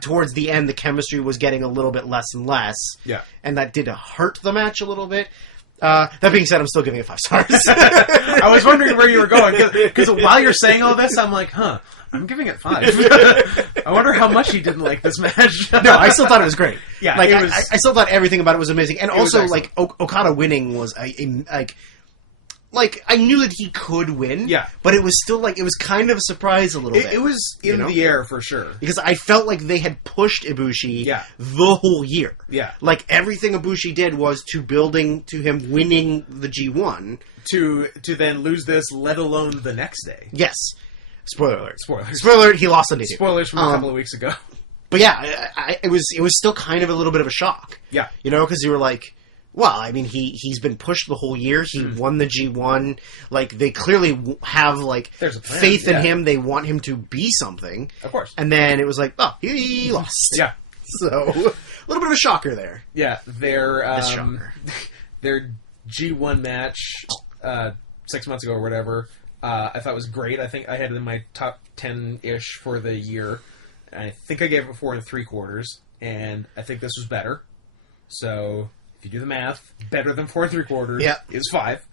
towards the end, the chemistry was getting a little bit less and less. Yeah. And that did hurt the match a little bit. That being said, I'm still giving it 5 stars. I was wondering where you were going, because while you're saying all this, I'm like, I'm giving it 5. I wonder how much he didn't like this match. No, I still thought it was great. Yeah, I still thought everything about it was amazing, and also Okada winning was I knew that he could win. Yeah, but it was still it was kind of a surprise a little bit. It was in the air for sure, because I felt like they had pushed Ibushi the whole year. Yeah, everything Ibushi did was to building to him winning the G1 to then lose this, let alone the next day. Yes. Spoiler alert. Spoiler alert, he lost on day 2. Spoilers from a couple of weeks ago. But yeah, it was still kind of a little bit of a shock. Yeah. Because you were like, well, I mean, he's been pushed the whole year. He won the G1. They clearly have, faith in him. They want him to be something. Of course. And then it was he lost. Yeah. So, a little bit of a shocker there. Yeah, their shocker. Their G1 match 6 months ago or whatever, I thought was great. I think I had it in my top 10-ish for the year. I think I gave it 4 3/4, and I think this was better. So, if you do the math, better than 4 3/4 is 5.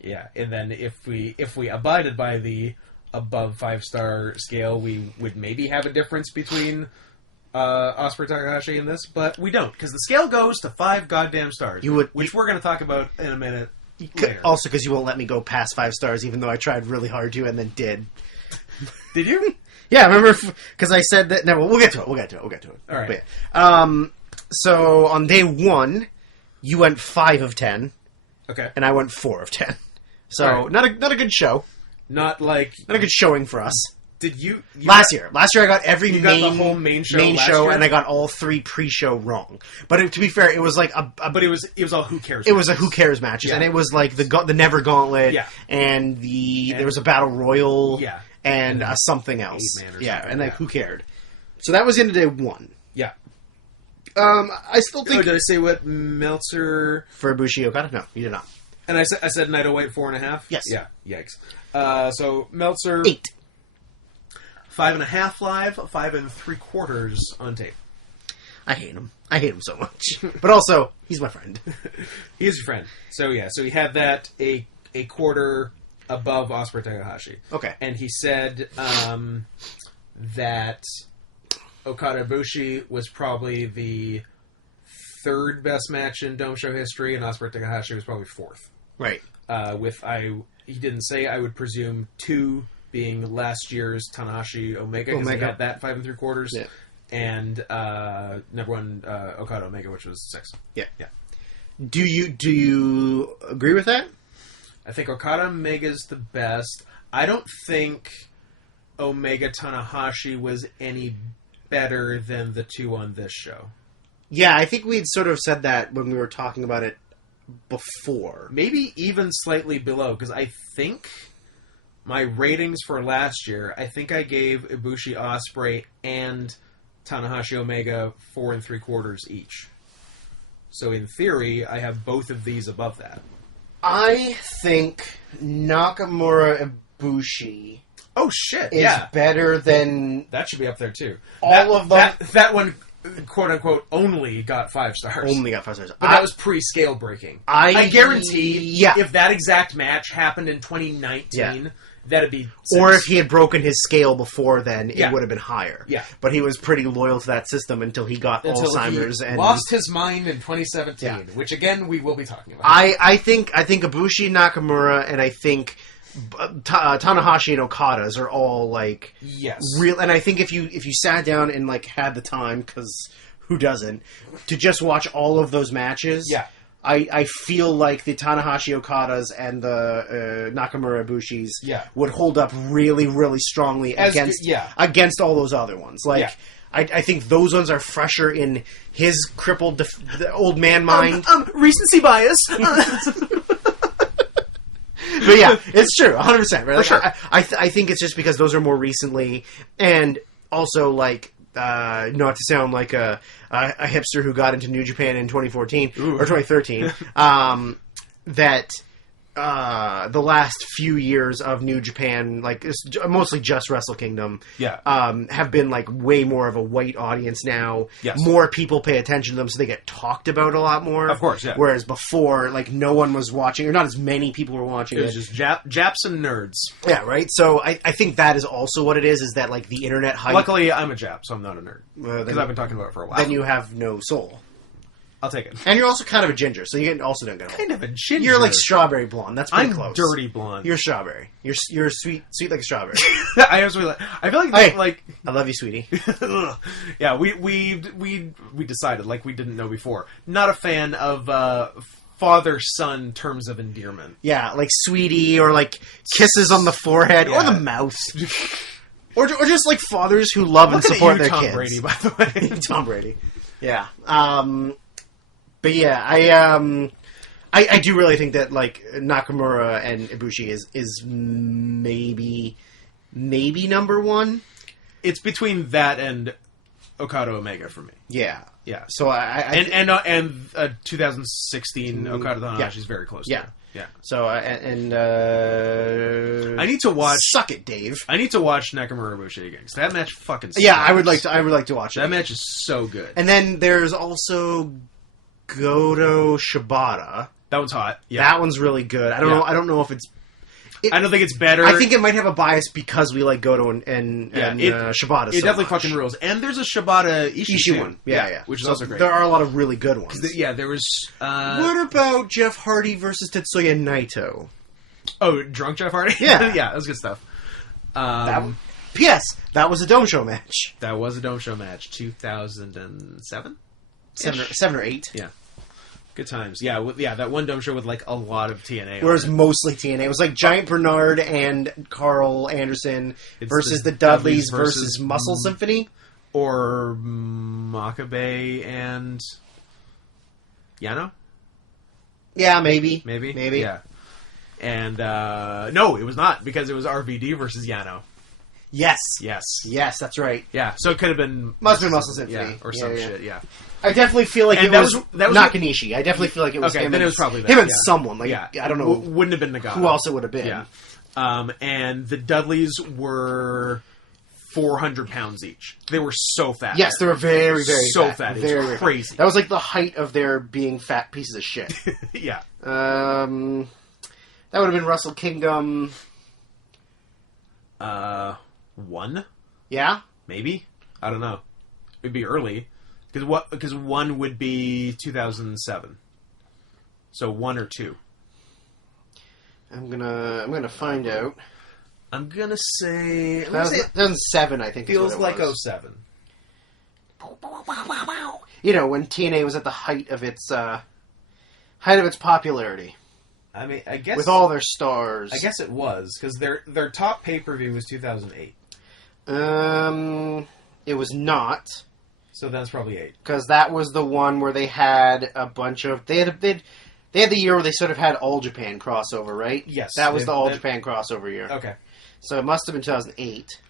Yeah, and then if we abided by the above 5-star scale, we would maybe have a difference between Ospreay Takahashi in this, but we don't, because the scale goes to 5 goddamn stars, which we're going to talk about in a minute. Later. Also, because you won't let me go past 5 stars, even though I tried really hard to, and then did. Did you? Yeah, remember? Because I said that. No, we'll get to it. All right. But, yeah. So on day 1, you went 5 of 10. Okay. And I went 4 of 10. So not a good show. Not a good showing for us. Did you Last year I got every You got the whole main show last year? and I got all 3 pre-show wrong. But to be fair, it was like but it was all who cares. It was a who cares matches, and it was like the Never Gauntlet, and there was a Battle Royal, and something else, Eight-man or something, and like who cared? So that was into day 1. Yeah. I still think. Oh, did I say what Meltzer For Ibushi Okada? No, you did not. and I said Naito White 4.5. Yes. Yeah. Yikes. So Meltzer 8. 5.5 live, 5 3/4 on tape. I hate him. I hate him so much. But also, he's my friend. He is your friend. So yeah, so he had that a quarter above Osprey Takahashi. Okay. And he said that Okada Ibushi was probably the 3rd best match in Dome Show history, and Osprey Takahashi was probably 4th. Right. He didn't say, I would presume 2 being last year's Tanahashi Omega, because he had that 5 3/4. Yeah. And number 1 Okada Omega, which was 6. Yeah. Yeah. Do you agree with that? I think Okada Omega's the best. I don't think Omega Tanahashi was any better than the 2 on this show. Yeah, I think we'd sort of said that when we were talking about it before. Maybe even slightly below, because I think my ratings for last year, I think I gave Ibushi Osprey and Tanahashi Omega 4 3/4 each. So in theory, I have both of these above that. I think Nakamura Ibushi Oh shit! is better than that should be up there too. all of them. That one, quote unquote, only got 5 stars. Only got 5 stars. But that was pre-scale breaking. I guarantee, if that exact match happened in 2019, that'd be 6. Or if he had broken his scale before then, it Yeah. would have been higher. Yeah. But he was pretty loyal to that system until he got Alzheimer's he and lost his mind in 2017, Yeah. which again we will be talking about. I think Ibushi, Nakamura, and I think Tanahashi and Okada's are all like yes, real. And I think if you sat down and like had the time, because who doesn't, to just watch all of those matches, I feel like the Tanahashi Okadas and the Nakamura Ibushis would hold up really, really strongly against all those other ones. Like, I think those ones are fresher in his crippled the old man mind. Recency bias. But yeah, it's true, 100%. Right? Like, For sure. I think it's just because those are more recently, and also like not to sound like a hipster who got into New Japan in 2014 or 2013, that the last few years of New Japan, like mostly just Wrestle Kingdom, have been like way more of a white audience now. Yes. More people pay attention to them, so they get talked about a lot more. Of course, yeah. Whereas before, like no one was watching, or not as many people were watching. It was just Japs and nerds. Yeah, right. So I think that is also what it is that like the internet hype. Luckily, I'm a Jap, so I'm not a nerd because I've been talking about it for a while. Then you have no soul. I'll take it. And you're also kind of a ginger, so you also don't get kind of a ginger. You're like strawberry blonde. That's pretty close. I'm dirty blonde. You're strawberry. You're sweet like a strawberry. I feel like I love you, sweetie. Yeah, we decided, like we didn't know before. Not a fan of father-son terms of endearment. Yeah, like sweetie, or like kisses on the forehead or the mouth. Or just like fathers who love and support their Tom kids. Brady, by the way. Tom Brady. Yeah. But yeah, I do really think that like Nakamura and Ibushi is maybe number 1. It's between that and Okada Omega for me. Yeah. Yeah. So I 2016 Okada Tanahashi is very close. Yeah. To it. Yeah. So I need to watch. Suck it, Dave. I need to watch Nakamura Ibushi again because that match fucking. Yeah, sucks. I would like to watch it. That match is so good. And then there's also Goto Shibata. That one's hot. Yeah. That one's really good. I don't know if it's. I don't think it's better. I think it might have a bias because we like Goto and Shibata. It definitely fucking rules. And there's a Shibata Ishii one. Yeah. Which is also great. There are a lot of really good ones. There was. What about Jeff Hardy versus Tetsuya Naito? Oh, drunk Jeff Hardy? Yeah. Yeah, that was good stuff. P.S. That was a Dome Show match. That was a Dome Show match. 2007? 7 or 8. Yeah. Good times. Yeah, that one dome show with like a lot of TNA. Where it was mostly TNA. It was like Giant Bernard and Carl Anderson versus the Dudleys versus Muscle Symphony. Or Makabe and Yano? Yeah, maybe. Maybe? Yeah. And, no, it was not, because it was RVD versus Yano. Yes. Yes. Yes, that's right. Yeah, so it could have been... Must have been Muscle Symphony. Yeah, or some shit, yeah. I definitely feel like And it that was was Nakanishi. I definitely feel like it was okay, him. then and, it was probably that, him and yeah. someone. Like, Yeah. I don't know Wouldn't have been Nagata. who else it would have been. Yeah. And the Dudleys were 400 pounds each. They were so fat. Yes, they were very, very so fat. fat. It's Very, very crazy. fat. That was like the height of their being fat pieces of shit. Yeah. That would have been Wrestle Kingdom. 1? Yeah? Maybe? I don't know. It'd be early. Because 1 would be 2007. So 1 or 2. I'm gonna find out. I'm gonna say... 2007, I think. Feels is what like it was. 07. You know, when TNA was at the height of its popularity. I mean, I guess... With all their stars. I guess it was, because their top pay-per-view was 2008. It was not. So that's probably 8. Because that was the one where they had a bunch of... They had the year where they sort of had All Japan crossover, right? Yes. That was the All Japan crossover year. Okay. So it must have been 2008.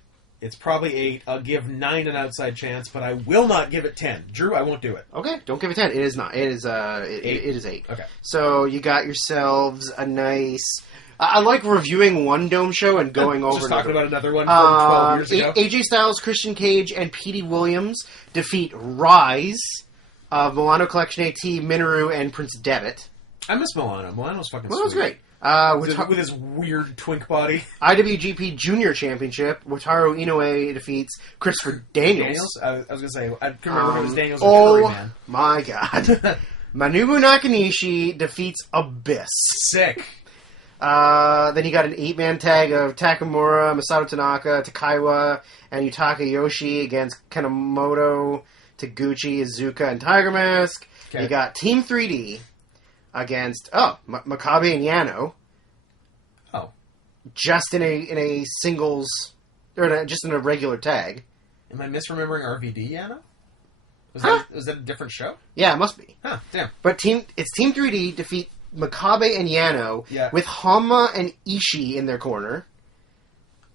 It's probably 8. I'll give 9 an outside chance, but I will not give it 10. Drew, I won't do it. Okay, don't give it 10. It is not. It is, it is 8. Okay. So you got yourselves a nice... I like reviewing one Dome show and going over Just talking another. about another one from 12 years ago. AJ Styles, Christian Cage, and Petey Williams defeat Rise of Milano Collection AT, Minoru, and Prince Devitt. I miss Milano. Milano's fucking Well, that was sweet. great. With his weird twink body. IWGP Junior Championship, Wataru Inoue defeats Christopher Daniels. I was going to say, I couldn't remember if it was Daniels or Oh Curry, man. my god. Manabu Nakanishi defeats Abyss. Sick. Then you got an 8-man tag of Takamura, Masato Tanaka, Takaiwa, and Yutaka Yoshi against Kanemoto, Taguchi, Izuka, and Tiger Mask. Okay. You got Team 3D against Makabe and Yano. Oh. Just in a singles, or just in a regular tag. Am I misremembering RVD, Yano? Was that a different show? Yeah, it must be. Huh, damn. But Team 3D defeat Makabe and Yano with Honma and Ishii in their corner.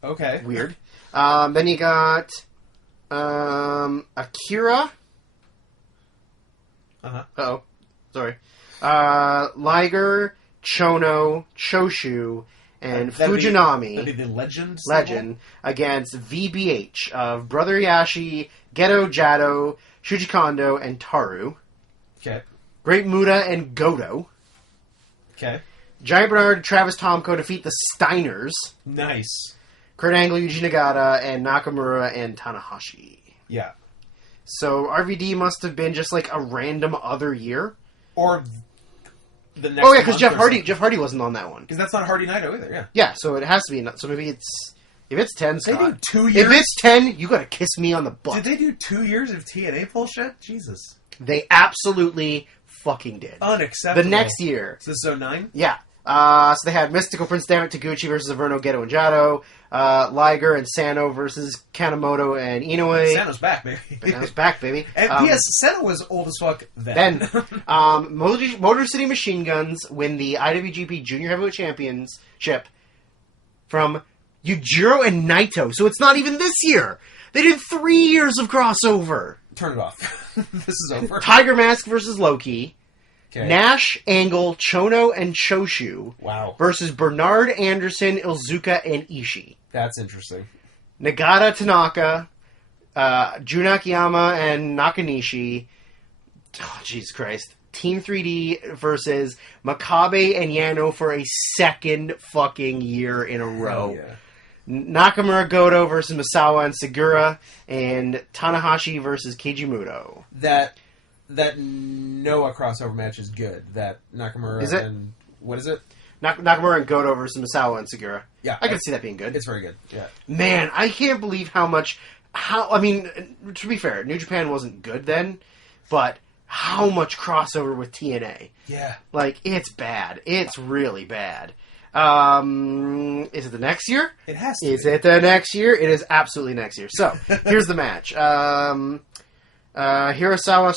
Okay. Weird. Then you got Akira. Uh-huh. Uh-oh. Sorry. Liger, Chono, Choshu, and Fujinami. That'd be the Legend against VBH of Brother Yashi, Geto Jado, Shuji Kondo, and Taru. Okay. Great Muda and Goto. Okay. Giant Bernard and Travis Tomko defeat the Steiners. Nice. Kurt Angle, Yuji Nagata, and Nakamura and Tanahashi. Yeah. So RVD must have been just like a random other year. Or the next. Oh yeah, because Jeff Hardy wasn't on that one. Because that's not Hardy Naito either. Yeah. Yeah, so it has to be. So maybe it's if it's 10. They Scott, do 2 years. If it's 10, you gotta kiss me on the butt. Did they do 2 years of TNA bullshit? Jesus. They absolutely fucking did. Unacceptable. The next year. So this is 09? Yeah. So they had Mystical Prince Dammit Taguchi versus Averno, Geto, and Jado. Liger and Sano versus Kanemoto and Inoue. Sano's back, baby. Sano's back, baby. And P.S. Sano was old as fuck then. Motor City Machine Guns win the IWGP Junior Heavyweight Championship from Yujiro and Naito. So it's not even this year. They did 3 years of crossover. Turn it off. This is over. Tiger Mask versus Loki. Okay. Nash, Angle, Chono, and Choshu. Wow. Versus Bernard Anderson, Izuka, and Ishii. That's interesting. Nagata, Tanaka, Jun Akiyama, and Nakanishi. Oh, Jesus Christ. Team 3D versus Makabe and Yano for a second fucking year in a row. Yeah. Nakamura Goto versus Misawa and Segura, and Tanahashi versus Keiji Muto. That Noah crossover match is good. That Nakamura Is it? and... What is it? Nakamura and Goto versus Misawa and Segura. Yeah. I can see that being good. It's very good. Yeah. Man, I can't believe I mean, to be fair, New Japan wasn't good then, but how much crossover with TNA. Yeah. Like, it's bad. It's really bad. Is it the next year? It has to Is be. it the next year? It is absolutely next year. So, here's the match. Hirasawa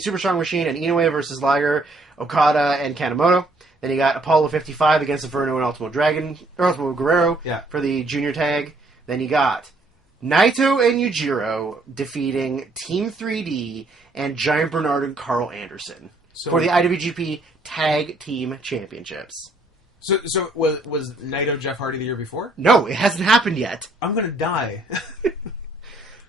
Super Strong Machine and Inoue versus Liger, Okada, and Kanemoto. Then you got Apollo 55 against Inferno and Ultimo Guerrero for the junior tag. Then you got Naito and Yujiro defeating Team 3D and Giant Bernard and Carl Anderson for the IWGP Tag Team Championships. So was Naito Jeff Hardy the year before? No, it hasn't happened yet. I'm gonna die.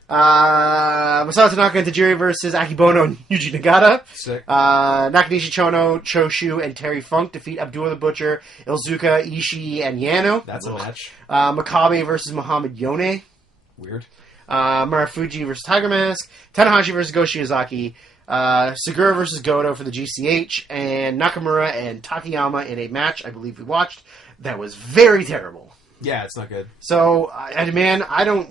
Masato Tanaka and Tajiri versus Akebono and Yuji Nagata. Sick. Nakanishi Chono, Choshu, and Terry Funk defeat Abdullah the Butcher, Ilzuka, Ishii, and Yano. That's a match. Makabe versus Muhammad Yone. Weird. Marufuji versus Tiger Mask. Tanahashi versus Go Shiozaki. Segura versus Goto for the GCH. And Nakamura and Takayama in a match I believe we watched that was very terrible. Yeah, it's not good. So,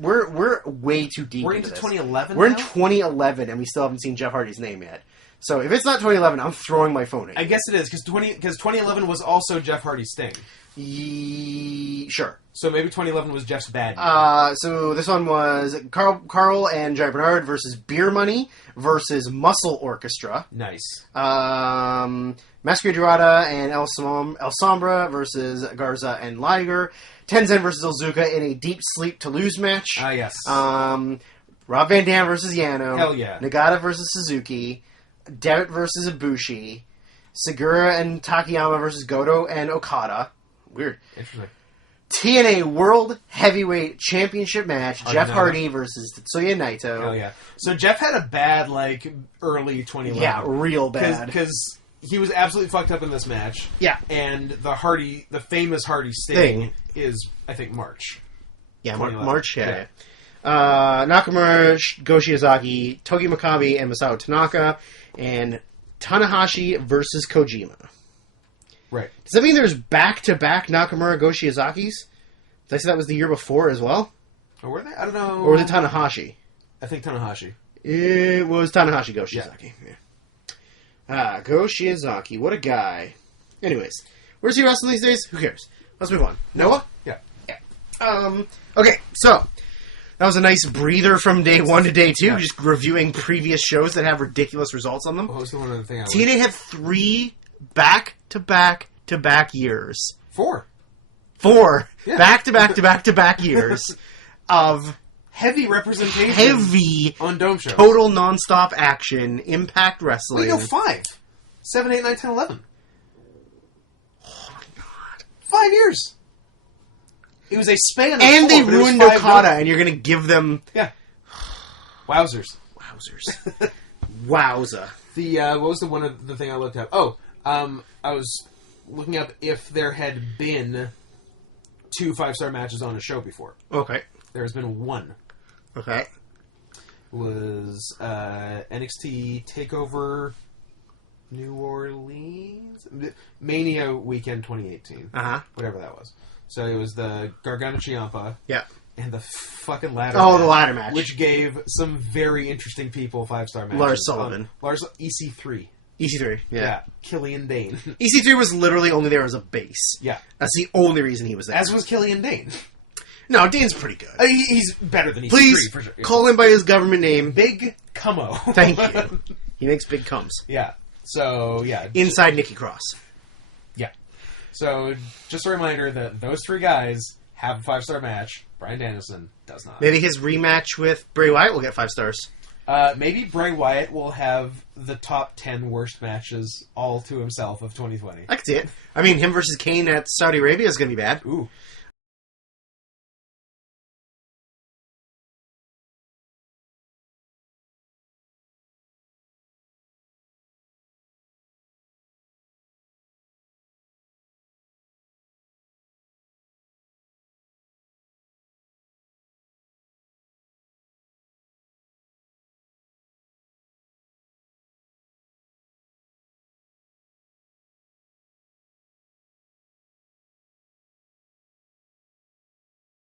we're way too deep We're into into this. 2011 We're in now? 2011, and we still haven't seen Jeff Hardy's name yet. So, if it's not 2011, I'm throwing my phone at I you. guess it is, because 2011 was also Jeff Hardy's thing. Sure. So maybe 2011 was Jeff's bad year. So, this one was Carl and Giant Bernard versus Beer Money versus Muscle Orchestra. Nice. Masquerade Dorada and El Sombra versus Garza and Liger. Tenzan versus Ilzuka in a deep sleep to lose match. Yes. Rob Van Dam versus Yano. Hell yeah. Nagata versus Suzuki. Devitt versus Ibushi. Segura and Takayama versus Goto and Okada. Weird. Interesting. TNA World Heavyweight Championship match. Jeff no. Hardy versus Tetsuya Naito. Hell yeah. So Jeff had a bad, early 2011. Yeah, real bad. Because he was absolutely fucked up in this match. Yeah. And the famous Hardy Sting is, I think, March. Yeah, 2011. March, yeah. Nakamura, Go Shiozaki, Togi Makabe, and Masato Tanaka, and Tanahashi versus Kojima. Right. Does that mean there's back-to-back Nakamura Go Shiozakis? Did I say that was the year before as well? Or were they? I don't know. Or was it Tanahashi? I think Tanahashi. It was Tanahashi Go Shiozaki. Yeah. Go Shiozaki. What a guy. Anyways, where's he wrestling these days? Who cares? Let's move on. Noah? Yeah. Okay, so that was a nice breather from day 1 to day 2, Yeah. just reviewing previous shows that have ridiculous results on them. What was the one other thing I TNA had 3 back-to-back years. 4. 4 Yeah. back-to-back years of Heavy representation. heavy, on Dome shows. total non-stop action, Impact Wrestling. Wait, no, 5. 7, 8, 9, 10, 11. Oh my god. 5 years. It was a span of And 4, they but it was ruined 5 Okada, notes. and you're going to give them... Yeah. Wowzers. Wowzers. Wowza. What was the thing I looked up? I was looking up if there had been 2 5-star matches on a show before. Okay. There has been 1. Okay. It was NXT TakeOver New Orleans? Mania Weekend 2018. Uh-huh. Whatever that was. So it was the Gargano Ciampa Yeah. and the fucking ladder Oh, match, the ladder match. which gave some very interesting people 5-star matches. Lars Sullivan. EC3. EC3. Yeah. Killian Dane. EC3 was literally only there as a base. Yeah. That's the only reason he was there. As was Killian Dane. No, Dane's pretty good. He's better than EC3 Please for sure. call him by his government name. Big Cummo. Thank you. He makes big comes. Yeah. So, yeah. Inside Nikki Cross. Yeah. So, just a reminder that those 3 guys have a 5-star match. Bryan Danielson does not. Maybe his rematch with Bray Wyatt will get 5 stars. Maybe Bray Wyatt will have the top 10 worst matches all to himself of 2020. I can see it. I mean, him versus Kane at Saudi Arabia is going to be bad. Ooh.